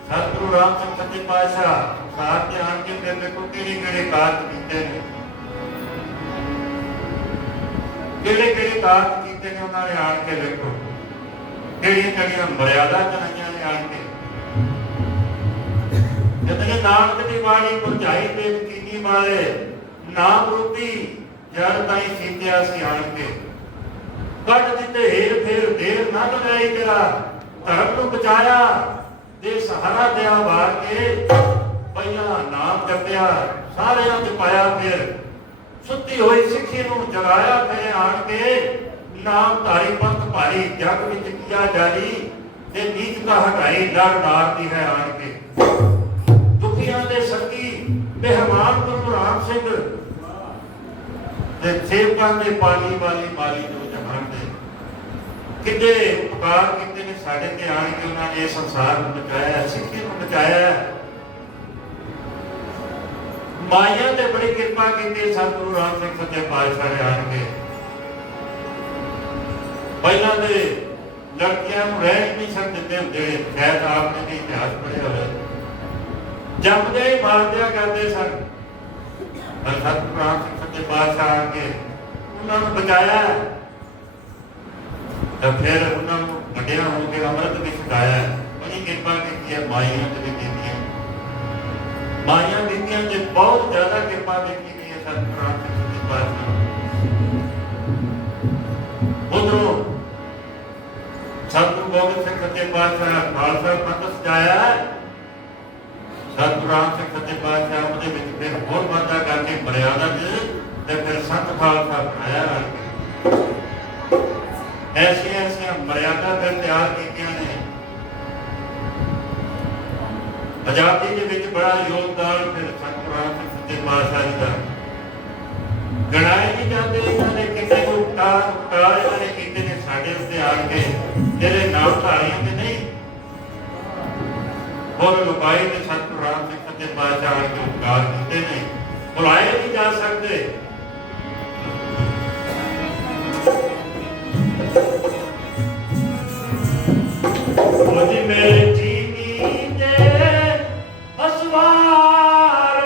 ਸਤਿਗੁਰੂ ਰਾਮ ਸਿੰਘ ਸੱਚੇ ਪਾਤਸ਼ਾਹ ਸਾਥ ਦੇ ਆਣ ਕੇ ਫਿਰ ਦੇਖੋ ਕਿਹੜੇ ਕਾਰਜ ਕੀਤੇ ਨੇ, ਕਿਹੜੇ ਕਾਰਜ ਕੀਤੇ ਨੇ ਉਹਨਾਂ ਨੇ ਆਣ ਕੇ ਵੇਖੋ, ਕਿਹੜੀਆਂ ਮਰਿਆਦਾ ਚਲਾਈਆਂ ਨੇ ਆਣ ਕੇ। ਜਦੋਂ ਨਾਨਕ ਦੀ ਬਾਣੀ ਮੁਰਝਾਈ ਵੇਖ ਚੀਨੀ ਵਾਲੇ ਨਾਮ ਰੂਪੀ ਜੜ ਤਾਈ ਸੀਤਿਆ ਸੀ ਆਣ ਕੇ। ਕੱਢ ਦਿੱਤੇ ਹੀਰ ਫੇਰ ਦੇਰ ਨਾ ਲਗਾਈ, ਤੇਰਾ ਧਰਮ ਨੂੰ ਬਚਾਇਆ ਦੇ ਸਹਾਰਾ ਦਿਆ ਵਾਰ ਕੇ। ਪਹਿਲਾਂ ਨਾਮ ਜਪਿਆ ਸਾਰਿਆਂ ਚ ਪਾਇਆ, ਫਿਰ ਸੁੱਤੀ ਹੋਈ ਸਿੱਖੀ ਨੂੰ ਜਗਾਇਆ, ਫਿਰ ਆਣ ਕੇ ਨਾਮ ਧਾਰੀ ਪੰਥ ਭਾਰੀ ਜਗ ਵਿੱਚ ਕੀਆ ਜਾਰੀ ਤੇ ਨੀਚਤਾ ਹਟਾਈ ਲੜ ਨਾਰਦੀ ਹੈ ਆਣ ਕੇ। ਦੁਖੀਆਂ ਦੇ ਸੰਗੀ ਮਹਿਮਾਨ ਗੁਰੂ ਰਾਮ ਸਿੰਘ ਤੇ ਸੇਵਕਾਂ ਦੇ ਪਾਲੀ ਵਾਲੀ ਮਾਲੀ ਜੋ ਜਹਾਨ ਦੇ ਕਿੰਨੇ ਉਪਕਾਰ ਕੀਤੇ ਨੇ ਸਾਡੇ ਤੇ ਆਣ ਕੇ। ਉਹਨਾਂ ਨੇ ਸੰਸਾਰ ਨੂੰ ਬਚਾਇਆ, ਸਿੱਖੀ ਨੂੰ ਬਚਾਇਆ। ਮਾਇਆ ਤੇ ਬੜੀ ਕਿਰਪਾ ਕੀਤੀ ਸਤਿਗੁਰੂ ਰਾਮ ਸਿੰਘ ਸੱਚੇ ਪਾਤਸ਼ਾਹ ਨੇ ਆਣ ਕੇ। ਪਹਿਲਾਂ ਦੇ ਲੜਕੀਆਂ ਨੂੰ ਰਹਿ ਨਹੀਂ ਸਕ ਦਿੰਦੇ ਹੁੰਦੇ, ਸ਼ਾਇਦ ਆਪਨੇ ਵੀ ਇਤਿਹਾਸ ਪੜ੍ਹਿਆ ਹੋਵੇ, ਜੰਮਦੇ ਹੀ ਮਾਰ ਦਿਆ ਕਰਦੇ ਸਨ। ਪਰ ਸਤਿਗੁਰੂ ਰਾਮ ਸਿੰਘ ਸੱਚੇ ਪਾਤਸ਼ਾਹ ਆਣ ਕੇ ਉਹਨਾਂ ਨੂੰ ਬਚਾਇਆ, ਤਾਂ ਫਿਰ ਉਹਨਾਂ ਨੂੰ ਵੱਡਿਆਂ ਹੋ ਕੇ ਅੰਮ੍ਰਿਤ ਵੀ ਛਕਾਇਆ। ਬੜੀ ਕਿਰਪਾ ਕੀਤੀ ਹੈ ਮਾਈਆਂ ਤੇ ਵੀ ਕੀਤੀਆਂ, ਮਾਈਆਂ ਬੀਬੀਆਂ ਤੇ ਬਹੁਤ ਜ਼ਿਆਦਾ ਕਿਰਪਾ ਕੀਤੀ ਗਈ ਹੈ ਸਤਿਗੁਰੂ ਰਾਮ ਸਿੰਘ ਸੱਚੇ ਪਾਤਸ਼ਾਹ। ਉਧਰੋਂ ਸਤਿਗੁਰੂ ਗੋਬਿੰਦ ਸਿੰਘ ਸੱਚੇ ਪਾਤਸ਼ਾਹ ਖਾਲਸਾ ਪੰਥ ਸਜਾਇਆ। ਸਤਿਗੁਰੂ ਰਾਮ ਸਿੰਘ ਸੱਚੇ ਪਾਤਸ਼ਾਹ ਉਹਦੇ ਵਿੱਚ ਫਿਰ ਹੋਰ ਵਾਧਾ ਕਰਕੇ ਮਰਿਆਦਾ ਚ ਤੇ ਫਿਰ ਸੰਤ ਖਾਲਸਾ ਬਣਾਇਆ। ਐਸੀਆਂ ਮਰਿਆਦਾ ਫਿਰ ਤਿਆਰ ਕੀਤੀਆਂ ਨੇ। ਆਜ਼ਾਦੀ ਦੇ ਵਿੱਚ ਬੜਾ ਯੋਗਦਾਨ ਫਿਰ ਸਤਿਗੁਰੂ ਰਾਮ ਸਿੰਘ ਸੱਚੇ ਪਾਤਸ਼ਾਹ ਜੀ ਦਾ ਗਣਾਏ ਨਹੀਂ ਜਾਂਦੇ। ਇਹਨਾਂ ਨੇ ਕਿਤੇ ਨੂੰ ਉਪਕਾਰ ਇਹਨਾਂ ਨੇ ਕੀਤੇ ਨੇ ਸਾਡੇ ਉੱਤੇ ਆਣ ਕੇ, ਜਿਹੜੇ ਨਾਮ ਧਾਰੀਆਂ ਦੇ ਨਹੀਂ ਹੋਰ ਲੁਕਾਏ ਨੇ। ਸਤਿਗੁਰੂ ਰਾਮ ਸਿੰਘ ਸੱਚੇ ਪਾਤਸ਼ਾਹ ਆਣ ਕੇ ਉਪਕਾਰ ਕੀਤੇ ਨੇ, ਭੁਲਾਏ ਨਹੀਂ ਜਾ ਸਕਦੇ। ਮੇਰੇ ਜੀਵੀ ਦੇ ਅਸਵਾਰ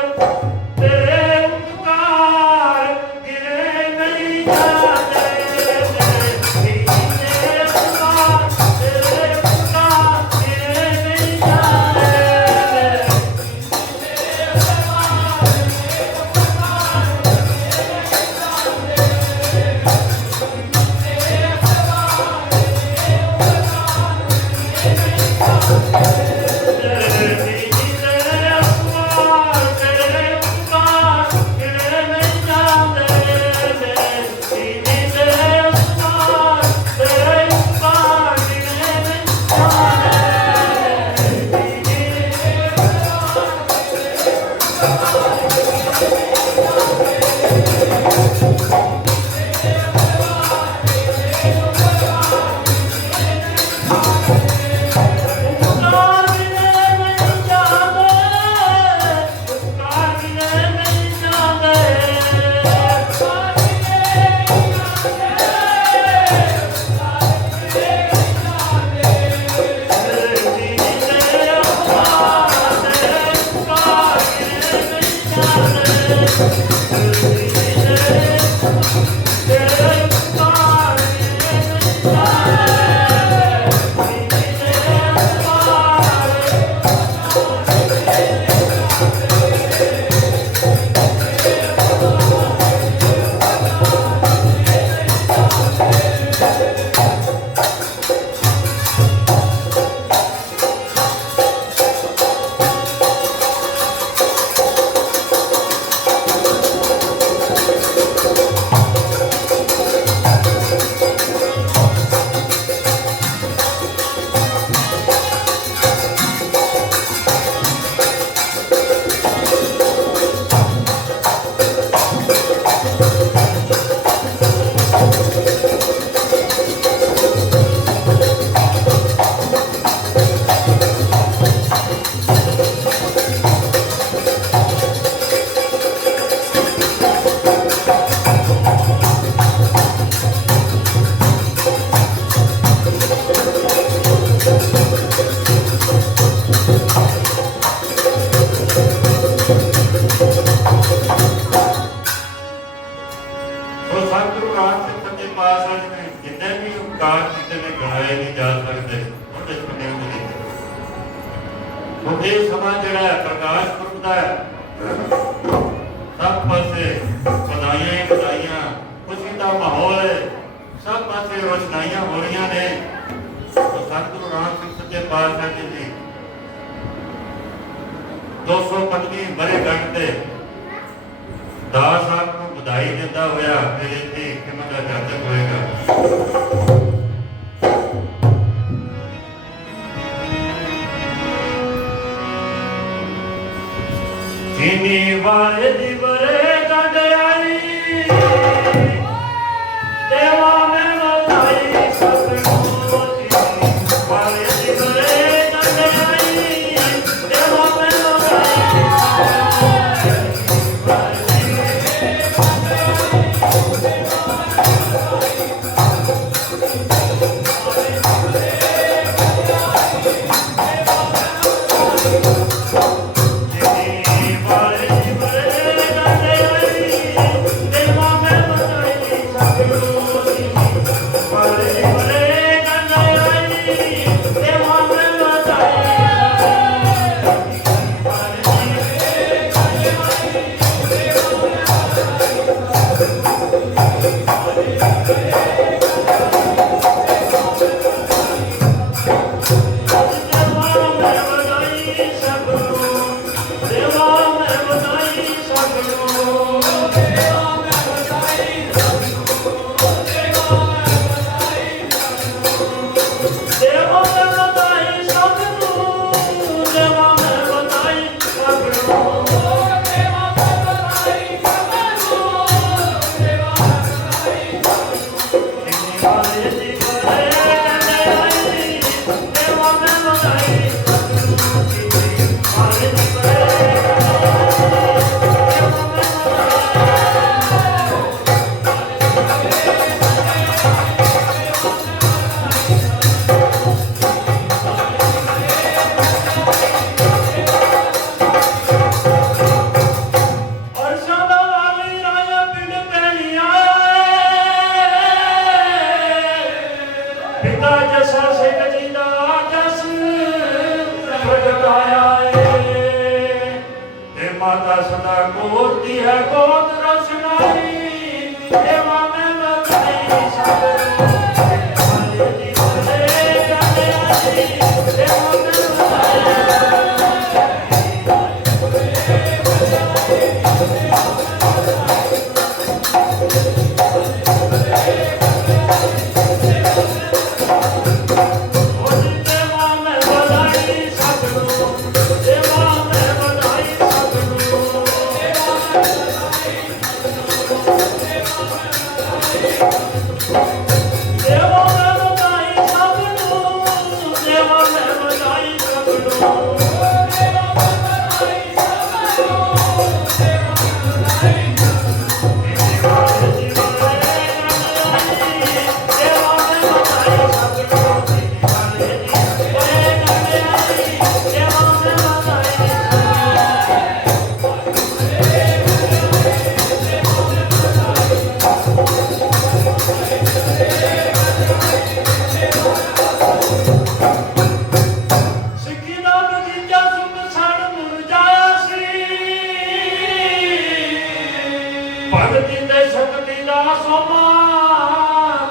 ਭਗਤੀ ਤੇ ਸ਼ਕਤੀ ਦਾ ਸੋਮਾ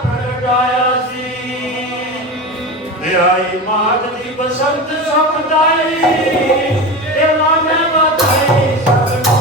ਪ੍ਰਗਟਾਇਆ ਸੀ। ਦਿਹਾਈ ਮਾਤ ਦੀ ਬਸੰਤ ਸੁਖਦਾਈ ਦੇਵਾ ਮੈਂ ਵਧਾਈ ਸਭ ਨੂੰ।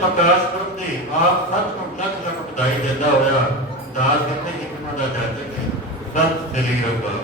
ਪ੍ਰਕਾਸ਼ ਪੁਰਬ ਦੀ ਆਪ ਸੱਚਮੁੱਚ ਲੱਖ ਲੱਖ ਵਧਾਈ ਦਿੰਦਾ ਹੋਇਆ ਦਾਸ ਕਿਤੇ ਇੱਕ ਦਾ ਜਾਜਕ ਸੰਤ ਸ੍ਰੀ ਅਕਾਲ।